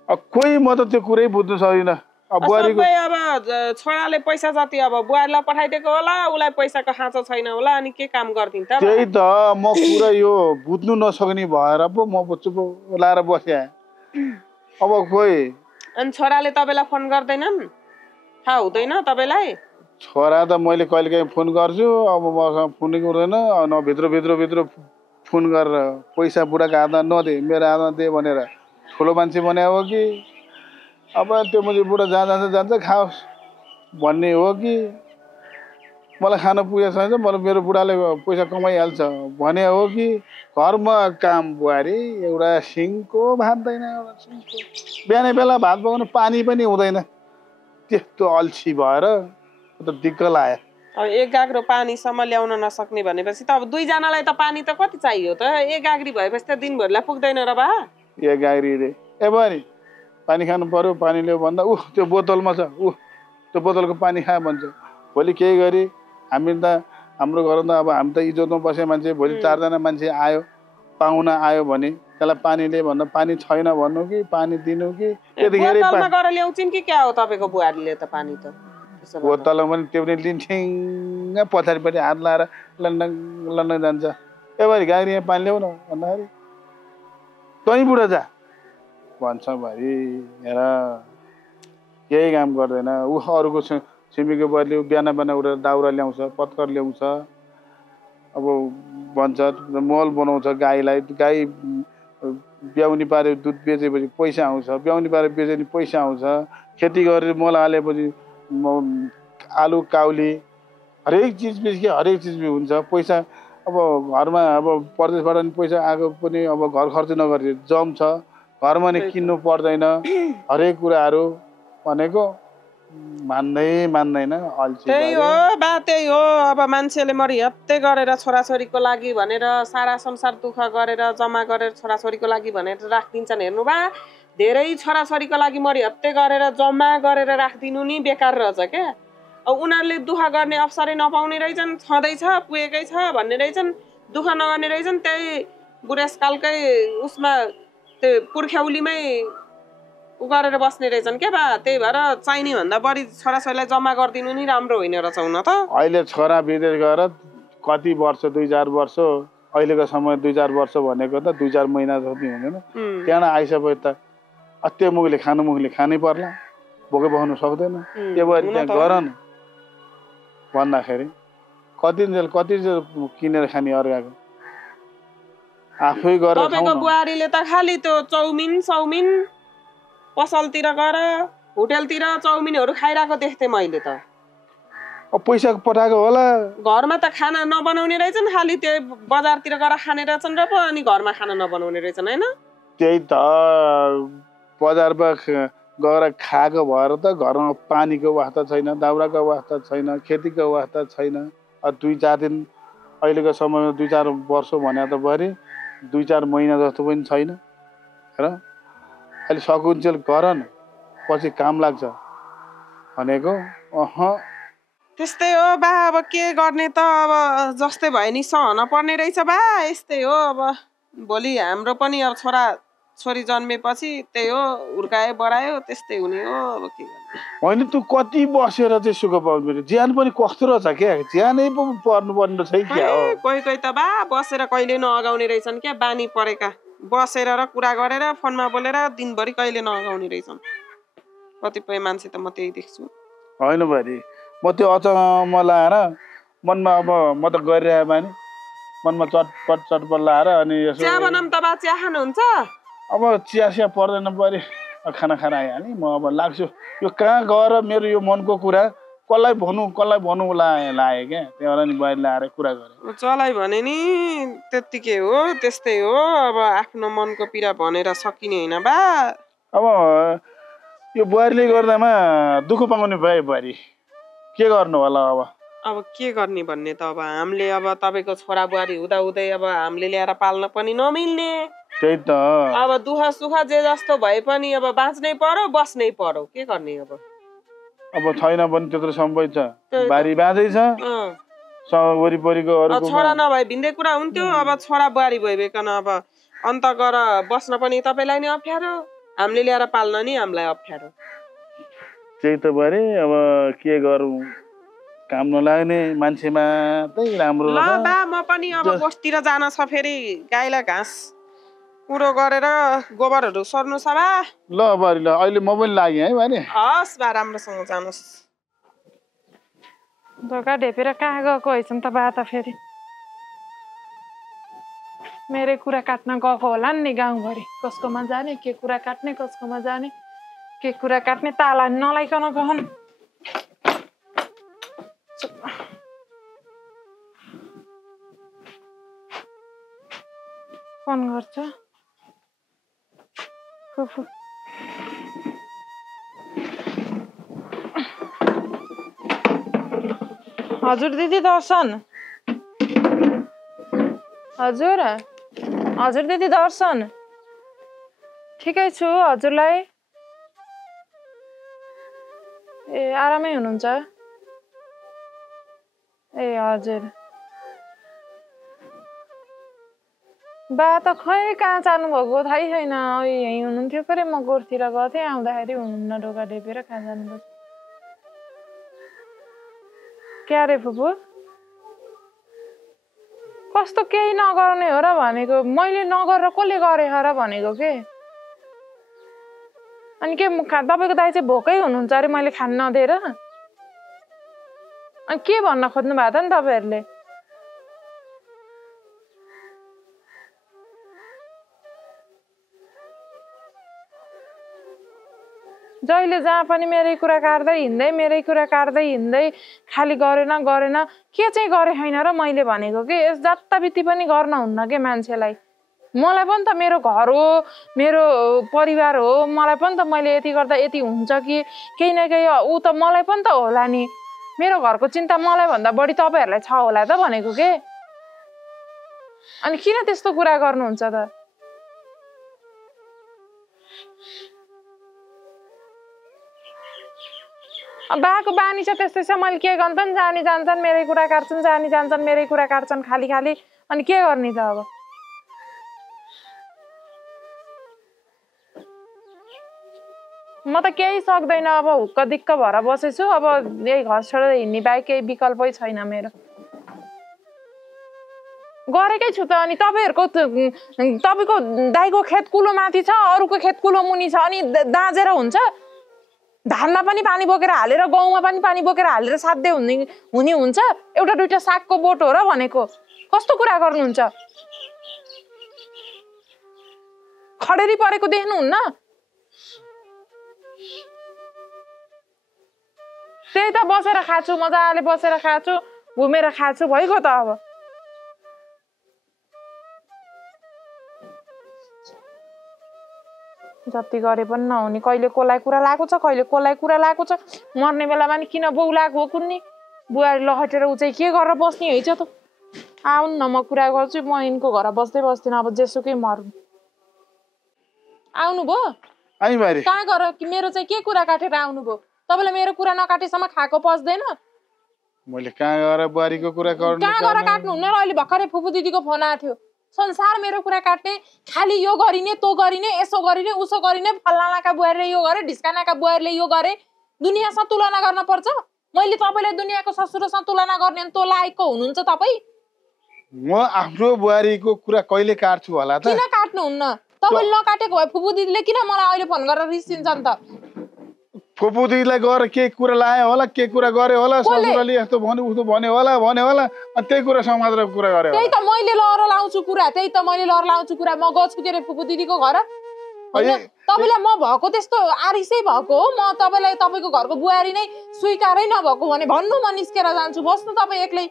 कोही म त त्यो कुरै बुझ्नु सक्दिनँ। अब छोराले पैसा जति अब बुहारीलाई पठाइदिएको होला, उसलाई पैसाको खाँचो छैन होला, अनि के काम गर्दिन् त? त्यही त म कुरा यो बुझ्नु नसक्ने भएर पो म चुप लाएर बसेँ। अब खोइ अनि छोराले तपाईँलाई फोन गर्दैनन्? थाहा हुँदैन तपाईँलाई? छोरा त मैले कहिलेकाहीँ फोन गर्छु, अब मसँग फोनै गर्दैन। न भित्र फोन गरेर पैसा बुढाको हातमा नदे, मेरो हातमा दे भनेर ठुलो मान्छे बनायो हो कि अब त्यो मैले बुढा जहाँ जान्छ खाओस् भन्ने हो कि मलाई खान पुगेको छैन, मलाई मेरो बुढाले पैसा कमाइहाल्छ भने हो कि घरमा काम बुहारी एउटा सिङको भाँच्दैन, एउटा सिङको बिहानै बेला भात पकाउनु पानी पनि हुँदैन, त्यस्तो अल्छी भएर त दिक्क लाग्यो। अब एक गाग्रो पानीसम्म ल्याउन नसक्ने भनेपछि त अब दुईजनालाई त पानी त कति चाहियो त? एक गाग्री भएपछि त दिनभरिलाई पुग्दैन र बा? एक गाग्री रे ए बरी पानी खानु पर्यो, पानी ल्याऊ भन्दा त्यो बोतलमा छ, त्यो बोतलको पानी खा भन्छ। भोलि केही गरी हामी त हाम्रो घरमा त अब हामी त इज्जतमा बसेको मान्छे, भोलि 4जना मान्छे आयो, पाहुना आयो भने त्यसलाई पानी ल्याए भन्दा पानी छैन भन्नु कि पानी दिनु कि त्यतिखेर बोतलमा गएर ल्याउँछिन् कि क्या हो तपाईँको बुहारीले त पानी त? बोतलमा पनि त्यो पनि लिन्छिङ पछाडिपट्टि हात लाएर लन्डन जान्छ। ए भाइ गाडी यहाँ पानी ल्याउ न भन्दाखेरि तै बुढा जा भन्छ भाइ। हेर केही काम गर्दैन ऊ, अरूको छिमेकीको बुहारीले बिहान उठेर दाउरा ल्याउँछ, पत्कर ल्याउँछ, अब भन्छ मल बनाउँछ गाईलाई, गाई ब्याउनी पारे दुध बेचेपछि पैसा आउँछ, ब्याउनी पारे बेचेपछि पैसा आउँछ, खेती गरेर मल हालेपछि आलु काउली हरेक चिज बिच हरेक चिज हुन्छ पैसा अब घरमा अब परदेशबाट नि पैसा आएको पनि अब घर खर्च नगरे जम छ घरमा नि किन्नु पर्दैन हरेक कुराहरू भनेको मान्दैन अल्छी त्यही हो बा त्यही हो अब मान्छेले मरिहत्ते गरेर छोराछोरीको लागि भनेर सारा संसार दुःख गरेर जम्मा गरेर छोराछोरीको लागि भनेर राखिदिन्छन् हेर्नु बा धेरै छोराछोरीको लागि मरिहत्ते गरेर जम्मा गरेर राखिदिनु नि बेकार रहेछ क्या अब उनीहरूले दुःख गर्ने अवसरै नपाउने रहेछन् छँदैछ पुगेकै छ भन्ने रहेछन् दुःख नगर्ने रहेछन् त्यही बुढेसकालकै उसमा त्यो पुर्ख्यौलीमै उ गरेर बस्ने रहेछन् क्या बा त्यही भएर चाहिने भन्दा बढी छोराछोरीलाई जम्मा गरिदिनु नि राम्रो होइन रहेछ हुन त अहिले छोरा विदेश गएर कति वर्ष 2-4 वर्ष अहिलेको समय 2-4 वर्ष भनेको त 2-4 महिना जति हुँदैन त्यहाँ आइसकेपछि त त्यो मुखले खानै पर्ला भोकै बस्नु सक्दैन त्यो भएर त्यहाँ गर न भन्दाखेरि कति किनेर खाने अर्काको आफै गरेर तपाईँको बुहारीले त खालि त्यो चाउमिन पसलतिर गएर होटेलतिर चाउमिनहरू खाइरहेको देख्थेँ मैले त पैसा पठाएको होला घरमा त खाना नबनाउने रहेछन् खालि त्यो बजारतिर गएर खाने रहेछन् र पो अनि घरमा खाना नबनाउने रहेछन् होइन त्यही त बजारमा गएर खाएको भएर त घरमा पानीको वास्ता छैन दाउराको वास्ता छैन खेतीको वास्ता छैन 2-4 दिन अहिलेको समयमा 2-4 वर्ष भने त भरि 2-4 महिना जस्तो पनि छैन र अहिले सकुन्जेल गर न पछि काम लाग्छ भनेको त्यस्तै हो बा अब के गर्ने त अब जस्तै भयो नि सहन पर्ने रहेछ बा यस्तै हो अब भोलि हाम्रो पनि अब छोरी जन्मेपछि त्यही हो हुर्कायो बढायो त्यस्तै हुने हो अब के गर्ने होइन तँ कति बसेर चाहिँ सुख पाउनु ज्यान पनि कस्तो रहेछ क्या ज्यानै पर्नुपर्ने रहेछ क्या हो कोही त बा बसेर कहिले नअगाउने रहेछन् क्या बानी परेका बसेर र कुरा गरेर फोनमा बोलेर दिनभरि कहिले नअगाउने रहेछन् कतिपय मान्छे त म त्यही देख्छु होइन भाइ म त्यो अचम्म लाएर मनमा अब म त गरिरहेको बानी मनमा चटपट लाएर अनि यसो चिया बनाऊँ त बा चिया खानुहुन्छ अब चिया पर्दैन परे खाना खान आइहालेँ म अब लाग्छु यो कहाँ गएर मेरो यो मनको कुरा कसलाई भनौँ लाएँ क्या त्यहाँबाट नि बाहिर ल्याएर कुरा गरेँ चलाइ भने नि त्यत्तिकै हो त्यस्तै हो अब आफ्नो मनको पीडा भनेर सकिने होइन बा अब यो बुहारीले गर्दामा दुःख पाउने भयो बुहारी के गर्नु होला अब के गर्ने भन्ने त अब हामीले अब तपाईँको छोरा बुहारी हुँदै अब हामीले ल्याएर पाल्न पनि नमिल्ने त्यही त अब दुःख सुख जे जस्तो भए पनि अब बाँच्नै पर्यो बस्नै पर्यो के गर्ने अब छैन पनि त्यत्रो सम्भव छ बारी बाँझै छ वरिपरिको छोरा नभए भिन्दै कुरा हुन्थ्यो अब छोरा बुहारी भइकन अब अन्त गएर बस्न पनि तपाईँलाई नै अप्ठ्यारो हामीले ल्याएर पाल्न नि हामीलाई अप्ठ्यारो त्यही त भरे अब के गरौँ काम नलाग्ने मान्छेमा त्यही राम्रो ल बा म पनि अब बस्तीतिर जान छ फेरि गाईलाई घाँस कुरो गरेर गोबरहरू सर्नु छ बा ल बारी ल अहिले म पनि लागेँ है बारी हस् बा राम्रोसँग जानुहोस् धोका ढेपेर कहाँ गएको हैछन् त बा त फेरि मेरै कुरा काट्न गएको होला नि गाउँभरि कसकोमा जाने के कुरा काट्ने कसकोमा जाने के कुरा काट्ने ताला नलाइकन गहन फोन गर्छ फुफु हजुर दिदी दर्शन हजुर दिदी दर्शन ठिकै छु हजुरलाई ए आरामै हुनुहुन्छ ए हजुर बा त खै कहाँ जानुभएको थाहै छैन यहीँ हुनुहुन्थ्यो परे म गोठतिर गएको थिएँ आउँदाखेरि हुनुहुन्न ढोका ढेपेर कहाँ जानुभयो क्या रे फुपू कस्तो केही नगर्ने हो र भनेको मैले नगरेर कसले गरे र भनेको के अनि के तपाईँको दाइ चाहिँ भोकै हुनुहुन्छ अरे मैले खान नदिएर अनि के भन्न खोज्नु भएको त नि तपाईँहरूले जहिले जहाँ पनि मेरै कुरा काट्दै हिँड्दै खालि गरेन के चाहिँ गरे छैन र मैले भनेको कि यस जताबित्ती पनि गर्न हुन्न के मान्छेलाई मलाई पनि त मेरो घर हो मेरो परिवार हो मलाई पनि त मैले यति गर्दा यति हुन्छ कि केही न केही ऊ त मलाई पनि त होला नि मेरो घरको चिन्ता मलाई भन्दा बढी तपाईहरुलाई छ होला त भनेको के अनि किन त्यस्तो कुरा गर्नुहुन्छ त बाको बानी छ त्यस्तै छ मैले के गर्नु त जानी जान्छन् मेरै कुरा काट्छन् जानी जान्छन् मेरै कुरा काट्छन् खाली अनि के गर्ने त अब म त केही सक्दैन अब हुक्क दिक्क भएर बसेछु अब यही घर छोडेर हिँड्ने बाहेक केही विकल्पै छैन मेरो गरेकै छु त अनि तपाईको दाइको खेत कुलो माथि छ अरूको खेत कुलो मुनि छ अनि दाँजेर हुन्छ धानमा पनि पानी बोकेर हालेर गहुँमा पनि पानी बोकेर हालेर साध्य हुने हुन्छ एउटा दुईटा सागको बोट हो र भनेको कस्तो कुरा गर्नुहुन्छ खडेरी परेको देख्नुहुन्न त्यही त बसेर खाछु मजाले बसेर खाछु घुमेर खाछु भइगयो त अब जति गरे पनि नहुने कहिले कसलाई कुरा लागेको छ कहिले कसलाई कुरा लागेको छ मर्ने बेलामा नि किन बौ लागेको हो कुन्नी बुहारी लहटेर उ चाहिँ के गरेर बस्ने है त आउनु न म कुरा गर्छु म यिनको घर बस्दै बस्दिनँ अब जेसुकै मर्नु आउनु भो कहाँ गर मेरो चाहिँ के कुरा काटेर आउनु भो तपाईलाई मेरो कुरा नकाटेसम्म खाएको पस्दैन मैले कहाँ गएर बुहारीको कुरा गर्नु कहाँ गएर काट्नुहुन्न र अहिले भर्खरै फुपू दिदीको फोन आएको थियो संसार मेरो कुरा काट्ने खाली यो गरिने तो गरिने यसो गरिने उसो गरिने फल्लानाका बुहारीले यो गरे ढिस्कानाका बुहारीले यो गरे दुनियासँग तुलना गर्न पर्छ मैले तपाईलाई दुनियाको ससुरसँग तुलना गर्ने अनि तो लायकको हुनुहुन्छ तपाई म आफ्नो बुहारीको कुरा कहिले काट्छु होला त किन काट्नुहुन्न तपाईले नकाटेको भए फुपू दिदीले किन मलाई अहिले फोन गरेर रिसिन्छन् त फुपू दिदीलाई गएर के कुरा लायो होला के कुरा गर्यो होला ससुराले यस्तो भन्यो उस्तो भन्यो होला अनि त्यही कुरा समाजले कुरा गर्यो त्यही त मैले लहर लाउँछु कुरा म गछु के रे फुपू दिदीको घर तपाईलाई म भएको त्यस्तो आरिसै भएको हो म तपाईलाई तपाईको घरको बुहारी नै स्वीकारै नभएको भने भन्नु म निस्केर जान्छु बस्नु तपाई एक्लै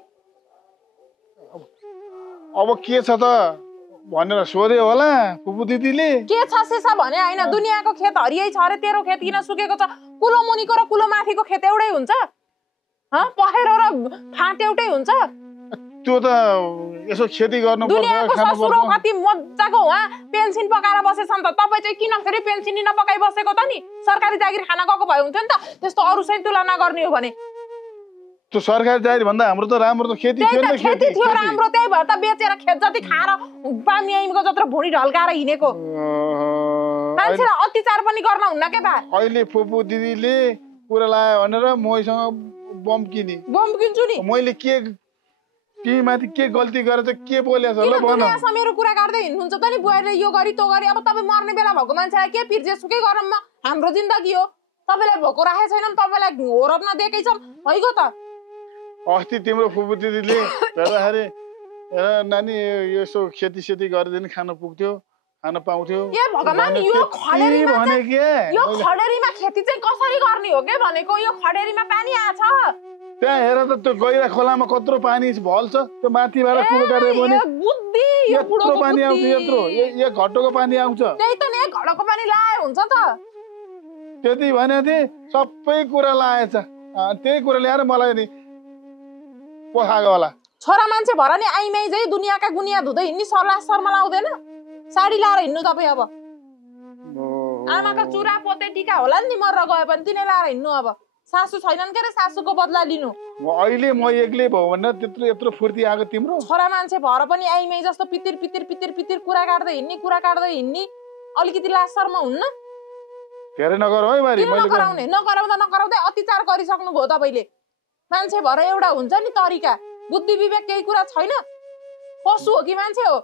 अब के छ त भनेर सोध्यो होला फुपू दिदीले के छ सेसा भने हैन दुनियाको खेत हरियै छ रे तेरो खेत किन सुकेको छ कुलो मुनिको र कुलो माथिको खेत एउटै हुन्छ पहेरो र फाँट एउटै हुन्छ त्यो त यसो खेती गर्नु पर्छ दुनियाको ससुरो कति मज्जाको वहाँ पेन्सन पकाएर बसेछन् त तपाई चाहिँ किन फेरि पेन्सन नपकाई बसेको त नि सरकारी जागिर खाना गएको भए हुन्थ्यो नि त त्यस्तो अरूसँग तुलना गर्ने हो भने त्यो सरकारी जागिर भन्दा हाम्रो त राम्रो त खेती थियो नि खेती थियो राम्रो त्यही भएर त बेचेर खेत जति खाएर पामियाइमको जत्रो भुँडी ढल्काएर हिँडेको मान्छेलाई अत्याचार पनि गर्न हुन्न के बा अहिले फुपू दिदीले कुरा लायो भनेर मसँग बम किन्छु नि मैले के तिमीमाथि के गल्ती गरेछ के बोलेछ ल भन मेरो कुरा गर्दै हिँड्नुहुन्छ त नि बुहारीले यो गरी तो गरी अब तपाईँ मर्ने बेला भएको मान्छेलाई के पिर जेसुकै गरौँ म हाम्रो जिन्दगी हो तपाईँलाई भोको राखेको छैनौँ तपाईँलाई होरप नदिएकै छौँ भइगयो त अस्ति तिम्रो फुपू दिदीले हेर्दाखेरि नानी यसो खेती गरिदिने खान पुग्थ्यो खान पाउँथ्यो ए भगवान यो खडेरीमा खेती चाहिँ कसरी गर्ने हो के भनेको यो खडेरीमा पानी आछ त्यहाँ हेर त त्यो गैरा खोलामा कत्रो पानी भल्छ त्यो माथिबाट कुलो काटेर पनि बुद्धि यो बुढोको पानी आउँछ यत्रो यो घटोको पानी आउँछ त्यही त नि घटोको पानी लाए हुन्छ त त्यति भने थिए सबै कुरा लाएछ त्यही कुरा ल्याएर मलाई नि पोखाएको होला छोरा मान्छे भएर नि आइमाइ चाहिँ दुनियाका गुनिया धुँदै हिँड्ने सर्ला शर्मा लाउँदैन साडी लाएर हिँड्नु तपाईँ अब आमाका चुरा पोते टिका होला नि मरेर गयो भने तिनै लाएर हिँड्नु अब सासू छैनन् के रे सासूको बदला लिनु अहिले म एक्लै भयो भने त्यत्रो यत्रो फुर्ती आएको तिम्रो छोरा मान्छे भएर पनि आइमाइ जस्तो पितिर कुरा काट्दै हिँड्ने अलिकति लाज शर्मा हुन्न धेरै नगर है बारी मैले नगराउँदै अत्याचार गरिसक्नु भयो तपाईले मान्छे भएर एउटा हुन्छ नि तरिका बुद्धि विवेक केही कुरा छैन पशु हो कि मान्छे हो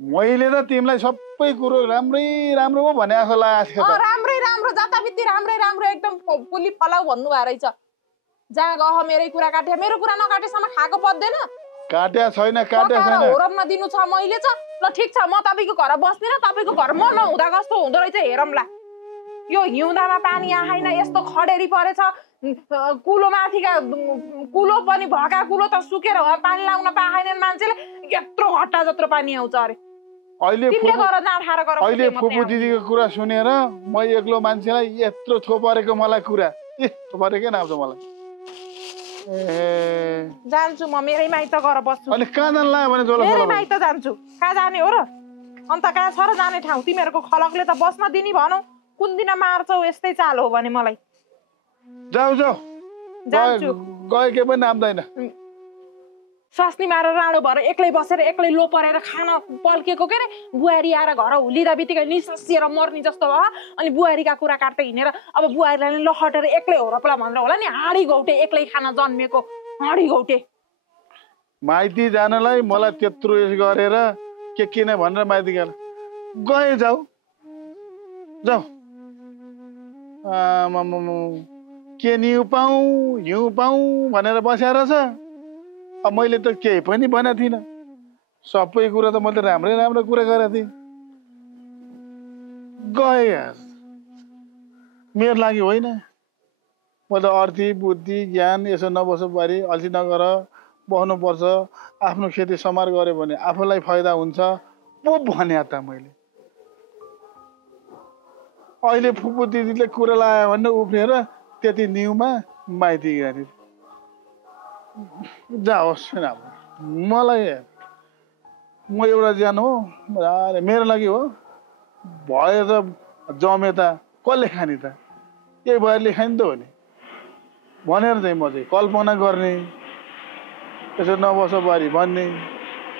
मैले त तिमीलाई सबै कुरो राम्रो पो भने जस्तो लागेको थियो राम्रो जताबित्ती राम्रो एकदम पुली फलाउ भन्नु भए रहेछ जहाँ गह मेरै कुरा काटे मेरो कुरा नकाटेसम्म खाएको पत्दैन काट्या छैन होरप नदिनु छ मैले छ ल ठिक छ म तपाईको घर बस्दिन तपाईको घर म नहुँदा कस्तो हुँदो रहेछ हेरौँला यो हिउँदामा पानी आएन, यस्तो खडेरी परेछ, कुलो माथिका कुलो पनि भएका कुलो त सुकेर पानी लाउन पाएनन् मान्छेले, यत्रो घट्टा जत्रो पानी आउँछ अरे। अहिले अहिले फुपू दिदीको कुरा सुनेर म एक्लो मान्छेलाई यत्रो थोपरेको मलाई कुरा थोपरेकै नआउँछ मलाई। जान्छु म मेरै माइत गएर बस्छु। अनि कहाँ जान लाग्यो भने मेरै माइत जान्छु। कहाँ जाने हो र? अन्त कहाँ छ र जाने ठाउँ? तिमीहरूको खलकले त बस्न दिने भनौ, कुन दिन मार्छौ? यस्तै चाल हो भने मलाई। जाऊ जान्छु। गए के पनि नाम्दैन। स्वास्नी मारेर राडो भएर एक्लै बसेर एक्लै लो परेर खान पल्केको के अरे बुहारी आएर घर हुलिँदा बित्तिकै निसासिएर मर्ने जस्तो भयो। अनि बुहारीका कुरा काट्दै हिँडेर अब बुहारीलाई लखटेर एक्लै हो र पला भनेर होला नि, हाँडी घौटे एक्लै खान जन्मेको हाँडी घौटे। माइती जानलाई मलाई त्यत्रो उस गरेर के किन भनेर माइती गए जाऊ के निउ पाऊ हिउँ पाऊ भनेर बसेर छ। अब मैले त केही पनि भनेको थिइनँ, सबै कुरा त मैले राम्रो कुरा गरेको थिएँ। गए यार, मेरो लागि होइन। म त अर्थी बुद्धि ज्ञान यसो नबसो बारी अल्छी नगर, बस्नुपर्छ। आफ्नो खेती समार गऱ्यो भने आफूलाई फाइदा हुन्छ पो भने त मैले। अहिले फुपू दिदीले कुरा लगायो भने उफ्रेर त्यति न्युमा माइती जाने जाओस्। मलाई म एउटा ज्यान हो, मेरो लागि हो। भयो त जमे त कसले खाने त? यही भएरले खाने त हो नि भनेर चाहिँ म चाहिँ कल्पना गर्ने, यसो नबसो बारी भन्ने।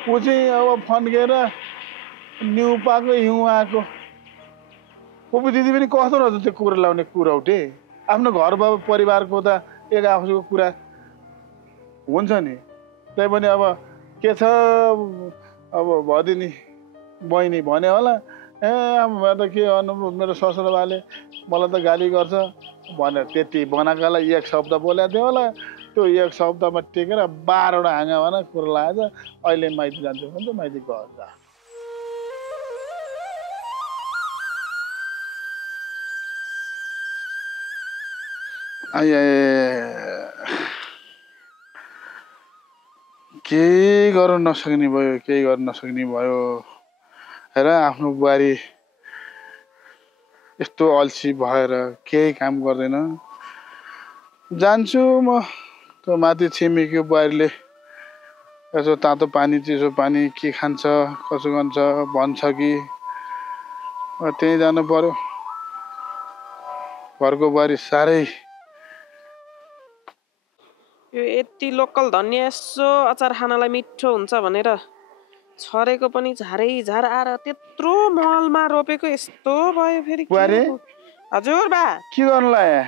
ऊ चाहिँ अब फन्केर न्यु पाएको हिउँ आएको। फुपू दिदी पनि कस्तो रहेछ त्यो कुरा लाउने कुरा उठे। आफ्नो घर परिवारको त एक आफूको कुरा हुन्छ नि। त्यही पनि अब के छ, अब भदिनी बहिनी भने होला, म त के गर्नु, मेरो ससुराबाले मलाई त गाली गर्छ भनेर त्यति बनाएकालाई एक शब्द बोलेको थियो होला। त्यो एक शब्दमा टेकेर 12वटा हाँगा भन कुरा लगाएछ। अहिले माइती जान्छु भन्छ, माइती गर्छ। केही गर्न नसक्ने भयो र आफ्नो बुहारी यस्तो अल्छी भएर केही काम गर्दैन। जान्छु म त्यो माथि छिमेकीको बुहारीले यसो तातो पानी चिसो पानी के खान्छ कसो गर्छ भन्छ कि त्यही जानु पर्यो। घरको बुहारी साह्रै यो यति लोकल धनिया यसो अचार खानलाई मिठो हुन्छ भनेर छरेको पनि झारै झार आएर त्यत्रो मलमा रोपेको यस्तो भयो फेरि। हजुर बा के गर्नु लाग्यो?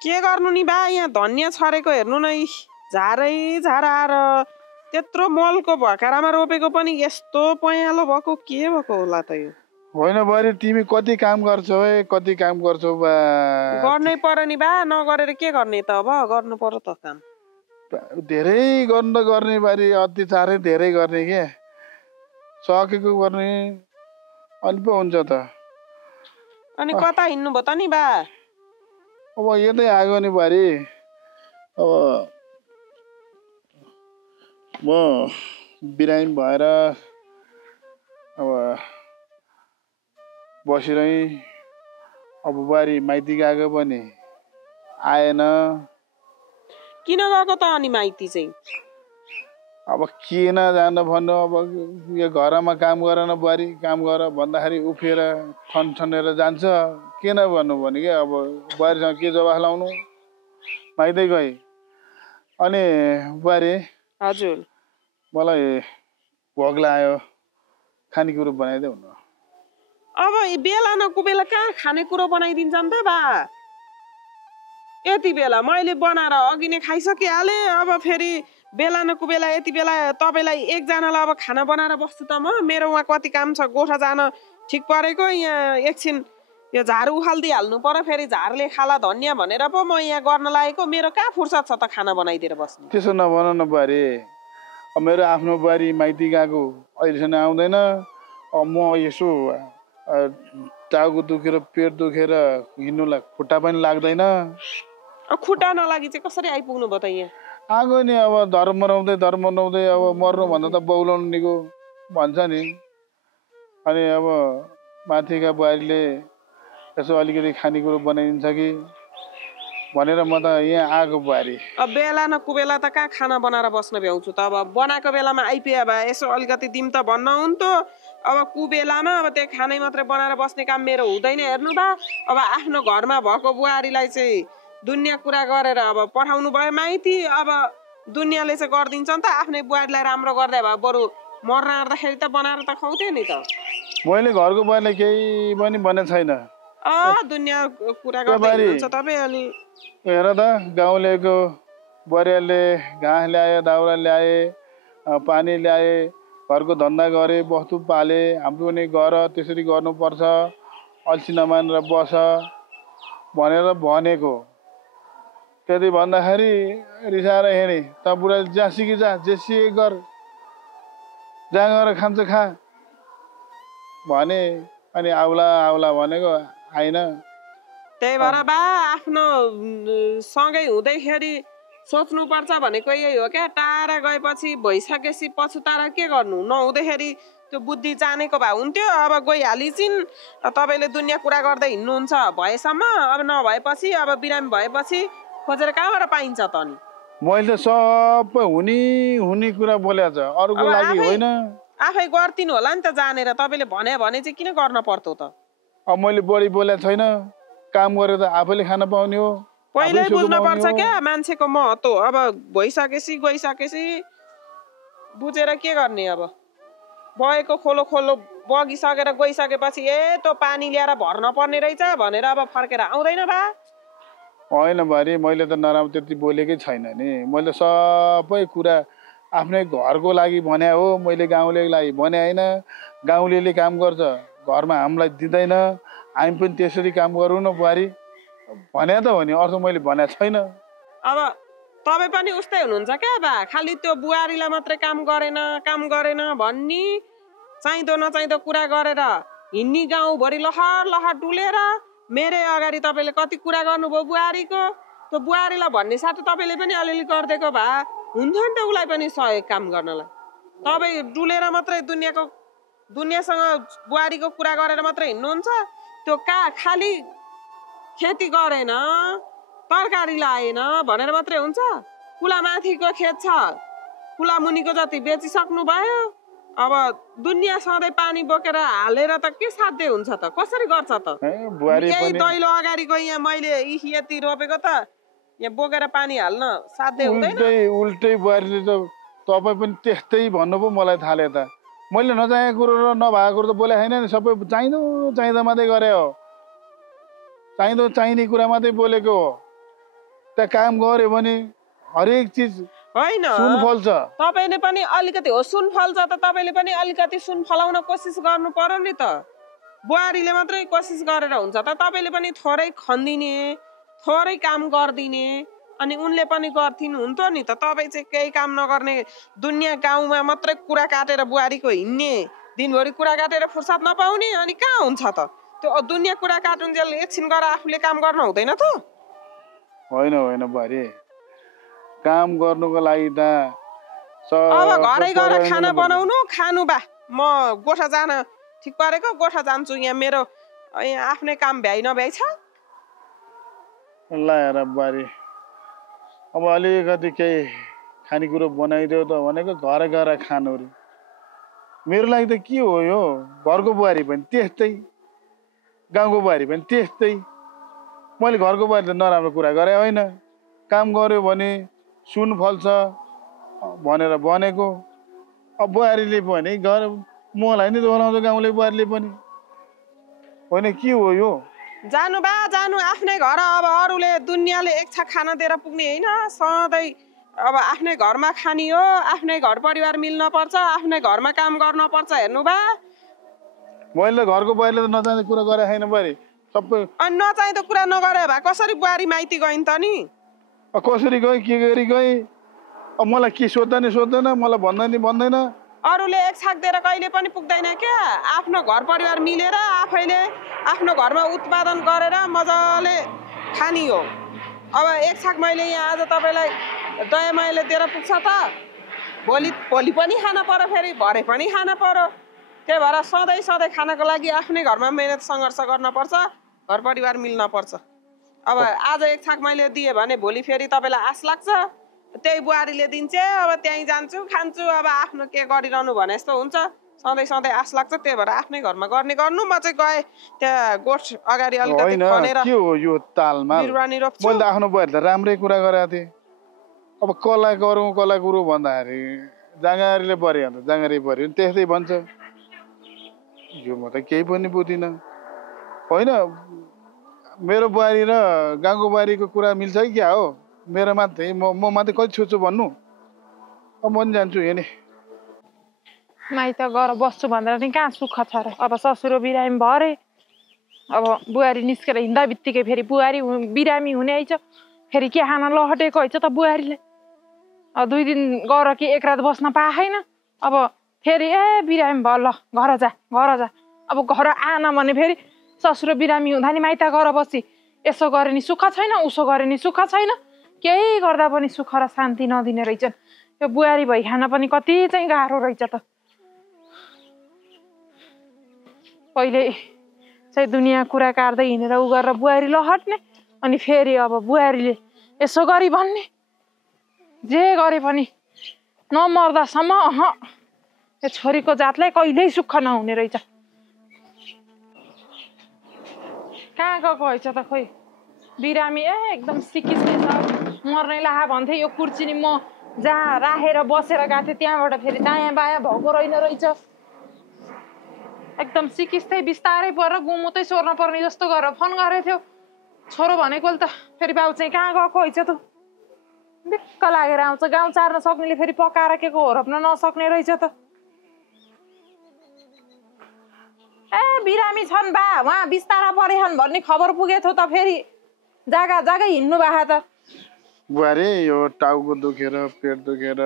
के गर्नु नि बा, यहाँ धनिया छरेको हेर्नु न, झारै झार आएर त्यत्रो मलको भकारामा रोपेको पनि यस्तो पयालो भएको के भएको होला त यो? होइन बुहारी, तिमी कति काम गर्छौ कति काम गर्छौ बा? गर्नै पर्यो नि बा, नगरेर के गर्ने त? अब गर्नु पर्यो त काम। धेरै गर्ने बारी अत्याचारै धेरै गर्ने के सकेको गर्ने अनि पो हुन्छ त। अनि कता हिँड्नु भयो त नि बा? अब यतै आएको नि बुहारी। अब म बिरामी भएर अब बसिरहे। अब बुहारी माइती गएको पनि आएन। किन गएको त अनि माइती चाहिँ? अब किन जान भन्नु, अब यो घरमा काम गर न बुहारी, काम गर भन्दाखेरि उफेर ठनठनेर जान्छ। किन भन्नु भने कि अब बुहारीसँग के जवाफ लाउनु, माइती गएँ। अनि बुहारी हजुर मलाई भोक लाग्यो, खानेकुरो बनाइदेऊ न। अब बेला नकुबेला कहाँ खानेकुरो बनाइदिन्छन् त बा? यति बेला मैले बनाएर अघि नै खाइसकिहालेँ। अब फेरि बेला नकुबेला यति बेला तपाईँलाई एकजनालाई अब खाना बनाएर बस्छु त म? मेरो उहाँ कति काम छ, गोठा जान ठिक परेको। यहाँ एकछिन यो झार उखालिदिइहाल्नु पर्यो, फेरि झारले खाला धनिया भनेर पो म यहाँ गर्न लागेको। मेरो कहाँ फुर्सद छ त खाना बनाइदिएर बस्नु? त्यसो नभन न बुहारी। अब मेरो आफ्नो बुहारी माइती गएको अहिलेसम्म आउँदैन। अब म यसो टाउको दुखेर पेट दुखेर हिँड्नुलाई खुट्टा पनि लाग्दैन। खुट्टा नलागी चाहिँ कसरी आइपुग्नु भयो त यहाँ? आगो नि अब धर्म मनाउँदै अब मर्नुभन्दा त बौलाउनु निको भन्छ नि। अनि अब माथिका बुहारीले यसो अलिकति खानेकुरो बनाइदिन्छ कि भनेर म त यहाँ आएको बुहारी। अब बेला न कुबेला त कहाँ खाना बनाएर बस्न भ्याउँछु त। अब बनाएको बेलामा आइपुगे भए यसो अलिकति दिम त भन्न हुन्थ्यो। अब कुबेलामा अब त्यही खानै मात्रै बनाएर बस्ने काम मेरो हुँदैन। हेर्नु बा अब आफ्नो घरमा भएको बुहारीलाई चाहिँ दुनियाँ कुरा गरेर अब पठाउनु भयो माइती। अब दुनियाँले चाहिँ गरिदिन्छ नि त। आफ्नै बुहारीलाई राम्रो गर्दै भए बरु मर्न आँट्दाखेरि त बनाएर त खुवाउँथ्यो नि त। मैले घरको बुहारीलाई केही पनि भनेको छैन। दुनियाँ कुरा गर्दै हुनुहुन्छ तपाईँ। अनि हेर त गाउँलेको बुहारीले घाँस ल्याए, दाउरा ल्याए, पानी ल्याए, घरको धन्दा गरे, बस्तु पाले। हाम्रो पनि गर, त्यसरी गर्नुपर्छ, अल्छी नमानेर बस भनेर भनेको। त्यति भन्दाखेरि रिसाएर हिँडे। त बुढा जहाँ सिकी जा, जेसी गर, जहाँ गएर खान्छ खा भने। अनि आउला भनेको आइन। त्यही भएर बा आफ्नो सँगै हुँदैखेरि सोच्नुपर्छ भनेको यही हो क्या। टाढा गएपछि भइसकेपछि पछुताएर के गर्नु? नहुँदाखेरि त्यो बुद्धि जानेको भए हुन्थ्यो। अब गइहालिसिन्। तपाईँले दुनियाँ कुरा गर्दै हिँड्नुहुन्छ भएसम्म। अब नभएपछि अब बिरामी भएपछि खोजेर कहाँबाट पाइन्छ त? नि मैले त सबै हुने कुरा बोलेको छ, अरूको लागि होइन। आफै गर्दिनु होला नि त जानेर। तपाईँले भने चाहिँ किन गर्न पर्यो त? अब मैले बढी बोलेको छैन। काम गरेर त आफैले खान पाउने हो। पहिल्यै बुझ्न पर्छ क्या मान्छेको महत्त्व। अब भइसकेपछि गइसकेपछि बुझेर के गर्ने? अब बगेको खोलो बगिसकेर गइसकेपछि त्यो पानी ल्याएर भर्न पर्ने रहेछ भनेर अब फर्केर आउँदैन बा? होइन भारी, मैले त नराम्रो त्यति बोलेकै छैन नि। मैले सबै कुरा आफ्नै घरको लागि भने हो। मैले गाउँलेको लागि भने होइन। गाउँलेले काम गर्छ, घरमा हामीलाई दिँदैन, हामी पनि त्यसरी काम गरौँ न बुहारी भने त हो नि। अर्थ मैले भनेको छैन। अब तपाईँ पनि उस्तै हुनुहुन्छ क्या बा? खालि त्यो बुहारीलाई मात्रै काम गरेन भन्ने, चाहिँदो नचाहिँदो कुरा गरेर हिँड्ने, गाउँभरि लहर डुलेर। मेरै अगाडि तपाईँले कति कुरा गर्नुभयो बुहारीको। त्यो बुहारीलाई भन्ने साथै तपाईँले पनि अलिअलि गरिदिएको भए हुन्थ्यो नि त उसलाई पनि सहयोग काम गर्नलाई। तपाईँ डुलेर मात्रै दुनियाँसँग बुहारीको कुरा गरेर मात्रै हिँड्नुहुन्छ। त्यो खालि खेती गरेन, तरकारी लाएन भनेर मात्रै हुन्छ? कुला माथिको खेत छ, कुला मुनिको जति बेचिसक्नु भयो। अब दुनियाँ सधैँ पानी बोकेर हालेर त के साध्य हुन्छ त? कसरी गर्छ त? यही दैलो अगाडिको यहाँ मैले यति रोपेको त यहाँ बोकेर पानी हाल्न साध्य हुँदैन? उल्टै बुहारीले त तपाईँ पनि त्यस्तै भन्नुभयो। मलाई थाले त मैले नचाहेको कुरो र नभएको कुरो त बोले छैन नि। सबै चाहिँदो मात्रै गरे हो। चाहिने कुरा मात्रै बोलेको हो। त्यहाँ काम गऱ्यो भने हरेक चिज होइन सुन फल्छ। तपाईँले पनि अलिकति हो सुन फल्छ त तपाईँले पनि अलिकति सुन फलाउन कोसिस गर्नु पर्यो नि त। बुहारीले मात्रै कोसिस गरेर हुन्छ त? तपाईँले पनि थोरै खनिदिने, थोरै काम गरिदिने, अनि उनले पनि गर्थिन् हुन्थ्यो नि त। तपाईँ चाहिँ केही काम नगर्ने, दुनियाँ गाउँमा मात्रै कुरा काटेर बुहारीको हिँड्ने, दिनभरि कुरा काटेर फुर्सद नपाउने। अनि कहाँ हुन्छ त त्यो दुनियाँ कुरा काटुन्जेल एकछिन गएर आफूले काम गर्न हुँदैन त? होइन बुहारी, काम गर्नुको लागि त अब घरै गएर खाना बनाउनु खानु बा। म गोठा जान ठिक पारेको, गोठा जान्छु। यहाँ मेरो आफ्नै काम भ्याइ नभ्याइ छ। ल हेर बुहारी, अब अलिकति केही खानेकुरो बनाइदेऊ त भनेको। घर गएर खानु रे मेरो लागि त के हो यो? घरको बुहारी पनि त्यस्तै, गाउँको बुहारी पनि त्यस्तै। मैले घरको बुहारी त नराम्रो कुरा गरे होइन। काम गर्यो भने सुन फल्छ भनेर भनेको। अब बुहारीले पनि घर मलाई नि दोहोऱ्याउँछ, गाउँले बुहारीले पनि होइन। के हो यो? जानु बा जानु आफ्नै घर। अब अरूले दुनियाँले एक छाक खाना दिएर पुग्ने होइन। सधैँ अब आफ्नै घरमा खानी हो। आफ्नै घर परिवार मिल्न पर्छ, आफ्नै घरमा काम गर्न पर्छ। हेर्नु बा मैले त घरको बुहारीले त नचाहिँदो कुरा गरे छैन बुहारी। सबै अनि नचाहिँदो कुरा नगरे भए कसरी बुहारी माइती गइन् त नि? कसरी गएँ, के गरी गएँ? अब मलाई के सोध्दा नि सोध्दैन, मलाई भन्दा नि भन्दैन। अरूले एक छाक दिएर कहिले पनि पुग्दैन क्या आफ्नो घर परिवार मिलेर आफैले आफ्नो घरमा उत्पादन गरेर मजाले खानी हो अब एक छाक मैले यहाँ आज तपाईँलाई दया मायाले दिएर पुग्छ त भोलि पनि खान पर्यो फेरि भरे पनि खान पर्यो त्यही भएर सधैँ सधैँ खानको लागि आफ्नै घरमा मेहनत सङ्घर्ष गर्न पर्छ घर परिवार मिल्न पर्छ अब आज एक छाक मैले दिएँ भने भोलि फेरि तपाईँलाई आश लाग्छ त्यही बुहारीले दिन्छ अब त्यहीँ जान्छु खान्छु अब आफ्नो के गरिरहनु भने जस्तो हुन्छ सधैँ सधैँ आश लाग्छ त्यही भएर आफ्नै घरमा गर्नु म चाहिँ गएँ त्यहाँ गोठ अगाडि अलिकति खनेर के हो यो तालमा बिरुवानी रोप्छु मैले त आफ्नो बुहारीलाई राम्रै कुरा गरेको थिएँ अब कसलाई गरौँ कसलाई गुरु भन्दाखेरि जाँगारीले पऱ्यो अन्त जाँगारी पऱ्यो त्यस्तै भन्छ यो म त केही पनि बुझिनँ होइन मेरो बुहारी र गाउँको बुहारीको कुरा मिल्छ कि क्या हो मेरो मात्रै म मात्रै कति छोड्छु भन्नु अब म पनि जान्छु हेर्ने माइत गएर बस्छु भनेर नि कहाँ सुख छ र अब ससुरो बिरामी भरे अब बुहारी निस्केर हिँड्दा बित्तिकै फेरि बुहारी बिरामी हुने आइछ फेरि के खान लहटेको हैछ त बुहारीले अब 2 दिन गएर कि एक रात बस्न पाएन अब फेरि बिरामी भयो ल घर जा अब घर आन भने फेरि ससुरो बिरामी हुँदा नि माइत गएर बसी यसो गरे नि सुख छैन उसो गरे नि सुख छैन केही गर्दा पनि सुख र शान्ति नदिने रहेछन् यो बुहारी भई खान पनि कति चाहिँ गाह्रो रहेछ त पहिले चाहिँ दुनियाँ कुरा काट्दै हिँडेर उ गरेर बुहारी लहट्ने अनि फेरि अब बुहारीले यसो गरी भन्ने जे गरे पनि नमर्दासम्म यो छोरीको जातलाई कहिल्यै सुख नहुने रहेछ कहाँ गएको हैछ त खोइ बिरामी एकदम सिकिसै छ मर्ने लाहा भन्थे यो कुर्ची नि म जहाँ राखेर बसेर गएको थिएँ त्यहाँबाट फेरि दायाँ बायाँ भएको रहेछ एकदम सिकिस्तै बिस्तारै परेर गुमुतै सोर्न पर्ने जस्तो गरेर फोन गरेको थियो छोरो भनेको त फेरि बाउ चाहिँ कहाँ गएको हैछ त दिक्क लागेर आउँछ गाउँ चार्न सक्नेले फेरि पकाएर के को रोप्न नसक्ने रहेछ त बिरामी छन् बा उहाँ बिस्तारा परेछन् भन्ने खबर पुगेको थियो त फेरि जागा हिँड्नु भएको त बुहारी यो टाउको दुखेर पेट दुखेर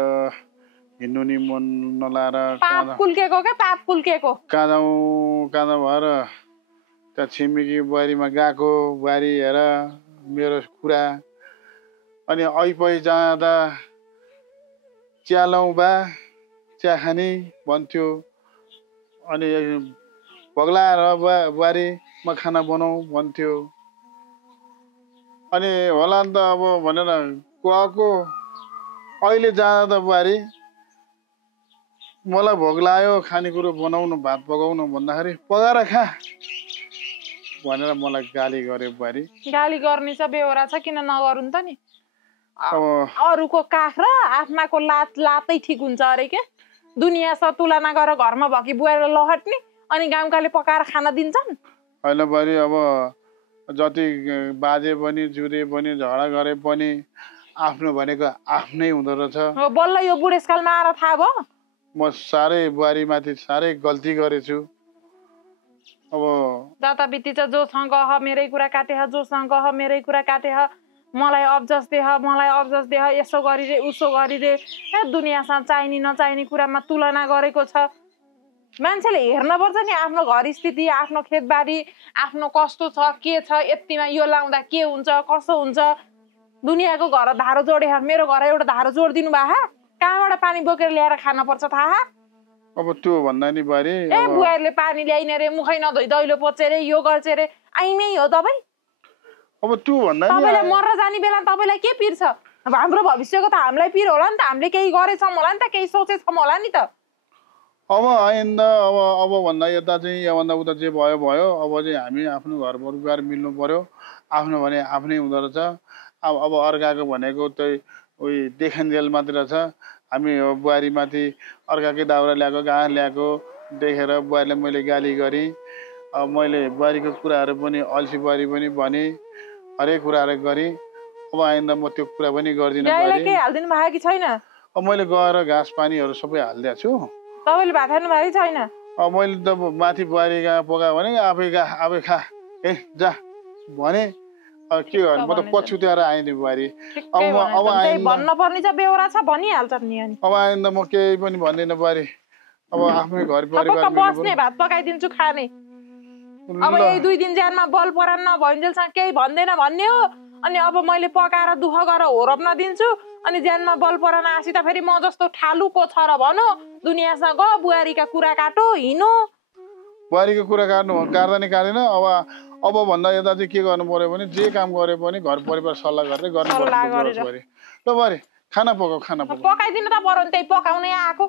हिँड्नु नि मन नलाएर पाप कुल्केको क्या पाप कुल्केको कहाँ भएर त्यहाँ छिमेकी बुहारीमा गएको बुहारी हेर मेरो कुरा अनि ऐपै जाँदा चिया लाउँ बा चिया खाने भन्थ्यो अनि पग्लाएर बुहारी म खाना बनाऊ भन्थ्यो अनि होला नि त अब भनेर गएको अहिले जाँदा त बुहारी मलाई भोग लाग्यो खानेकुरो बनाउनु भात पकाउनु भन्दाखेरि पकाएर खा भनेर मलाई गाली गरे बुहारी गाली गर्ने छ बेहोरा छ किन नगरौँ त नि अरूको काख र आफ्नाको लातै ठिक हुन्छ अरे के दुनियाँसँग तुलना गरेर घरमा भकी बुहारी लहट्ने अनि गाउँकाले पकाएर खान दिन्छन् होइन बुहारी अब जति बाजे पनि जुरे पनि झगडा गरे पनि आफ्नो भनेको आफ्नै हुँदो रहेछ बल्ल यो बुढेसकालमा आएर थाहा भयो म साह्रै बुहारीमाथि साह्रै गल्ती गरेछु अब जता बित्ती चाहिँ जोसँग गह मेरै कुरा काटे जोसँग गह मेरै कुरा काटे मलाई अब्जस दे यसो गरिदे उसो गरिदे दुनियाँसँग चाहिने नचाहिने कुरामा तुलना गरेको छ मान्छेले हेर्न पर्छ नि आफ्नो घर स्थिति आफ्नो खेतबारी आफ्नो कस्तो छ के छ यतिमा यो लाउँदा के हुन्छ कसो हुन्छ दुनियाँको घर धारो जोडे मेरो घर एउटा धारो जोडिदिनु भए कहाँबाट पानी बोकेर ल्याएर खान पर्छ थाहा अब त्यो भन्दा नि बुहारी बुहारीले पानी ल्याइने रे मुखै नधोइ दैलो पोचे रे यो गर्छ रे आइमै हो तपाईँ अब त्यो भन्दा नि तपाईँलाई मर्न जाने बेला तपाईँलाई के पिर छ अब हाम्रो भविष्यको त हामीलाई पिर होला नि त हामीले केही गरेछौँ होला नि त केही सोचेछौँ होला नि त अब आइन्दा अब भन्दा यता चाहिँ योभन्दा उता जे भयो अब चाहिँ हामी आफ्नो घर परिवार मिल्नु पर्यो आफ्नो भने आफ्नै हुँदो रहेछ अब अर्काको भनेको त्यही उही देखनजेल मात्रै रहेछ हामी बुहारीमाथि अर्काकै दाउरा ल्याएको घाँस ल्याएको देखेर बुहारीलाई मैले गाली गरेँ अब मैले बुहारीको कुराहरू पनि अल्छी बुहारी पनि भने हरेक कुराहरू गरेँ अब आइन्दा म त्यो कुरा पनि गर्दिनँ के हाल्दिनु भएको कि छैन अब मैले गएर घाँस पानीहरू सबै हालिदिएको छु तपाईँले भात खानु भएको छैन अब मैले त माथि बुहारी गएको पकायो भने आफै खा जा भने के गर्नु म त पछुत्याएर आएँ नि बुहारी भन्न पर्ने चाहिँ बेहोरा छ भनिहाल्छ नि अनि अब आइन्दा म केही पनि भन्दिनँ बुहारी अब आफ्नै घर थपक्क परिवार बस्ने भात पकाइदिन्छु खाने अब यही 2 दिन ज्यानमा बल परान नभइन्जेलसँग केही भन्दैन भन्ने हो अनि अब मैले पकाएर दुःख गरेर होरप नदिन्छु अनि ज्यानमा बल परान आसी त फेरि म जस्तो ठालुको छ र भनो दुनियाँसँग ग बुहारीका कुरा काटो हिँडो बुहारीको कुरा काट्दा नि काटेन अब भन्दा यता चाहिँ के गर्नु पर्यो भने जे काम गरे पनि घर परिवार सल्लाह गरेर गर्नुपर्छ बुहारी ल बुहारी खाना पकाउ पकाइदिनु त पर्यो नि त्यही पकाउनै आएको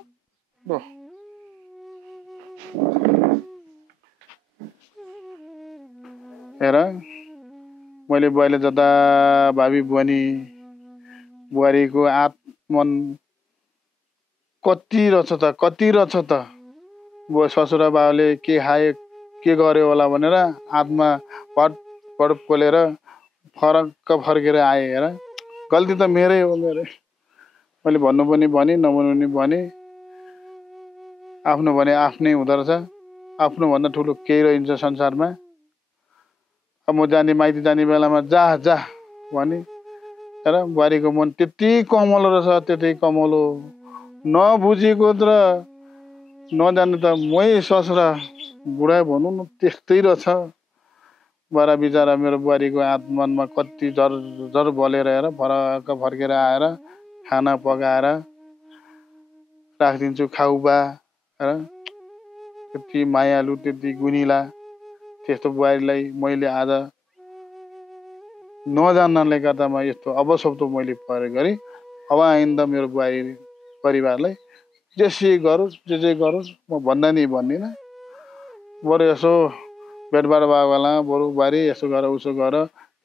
हेर मैले बुहारीले जता भावी बनी बुहारीको आत्मन कति रहेछ त ससुरा बाबुले के खाए के गर्यो होला भनेर आत्मा पट पोलेर फर्केर आए हेर गल्ती त मेरै हो मैले भन्नु पनि भने नभन्नु पनि भने आफ्नो भने आफ्नै हुँदो रहेछ आफ्नो भन्दा ठुलो केही रहन्छ संसारमा अब म जाने माइती जाने बेलामा जा भने हेर बुहारीको मन त्यति कमलो रहेछ त्यति कमलो नबुझेको र नजान्नु त मै ससुरा बुढा भनौँ न त्यस्तै रहेछ बरा बिचरा मेरो बुहारीको आत्मनमा कति जर बलेर हेर फर्केर आएर खाना पकाएर राखिदिन्छु खाऊ बा हेर त्यति मायालु त्यति गुनिला त्यस्तो बुहारीलाई मैले आज नजान्नाले गर्दामा यस्तो अबसब्दो मैले प्रयोग गरेँ अब आइन्दा मेरो बुहारी परिवारलाई जेसै गरोस् जे गरोस् म भन्दा नि भन्दिनँ बरु यसो भेटबाट भएको बेला बरु बुहारी यसो गर उसो गर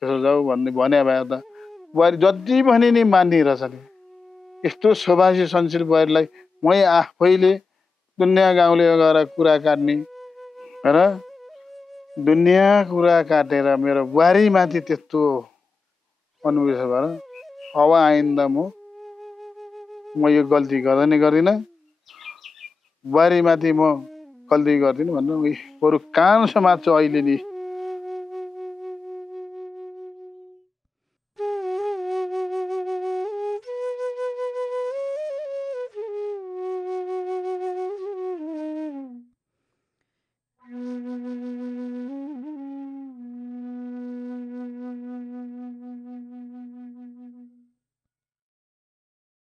यसो जाऊ भने भए त बुहारी जति भने नि मान्ने रहेछ नि यस्तो स्वभाषी संशील बुहारीलाई मै आफैले दुनियाँ गाउँले गएर कुरा काट्ने र दुनियाँ कुरा काटेर मेरो बुहारीमाथि त्यस्तो अनुभूति भएर अब आइन्दा म यो गल्ती गर्दिनँ बुहारीमाथि म गल्ती गर्दिनँ भन्नु बरु कान समात्छु अहिले नि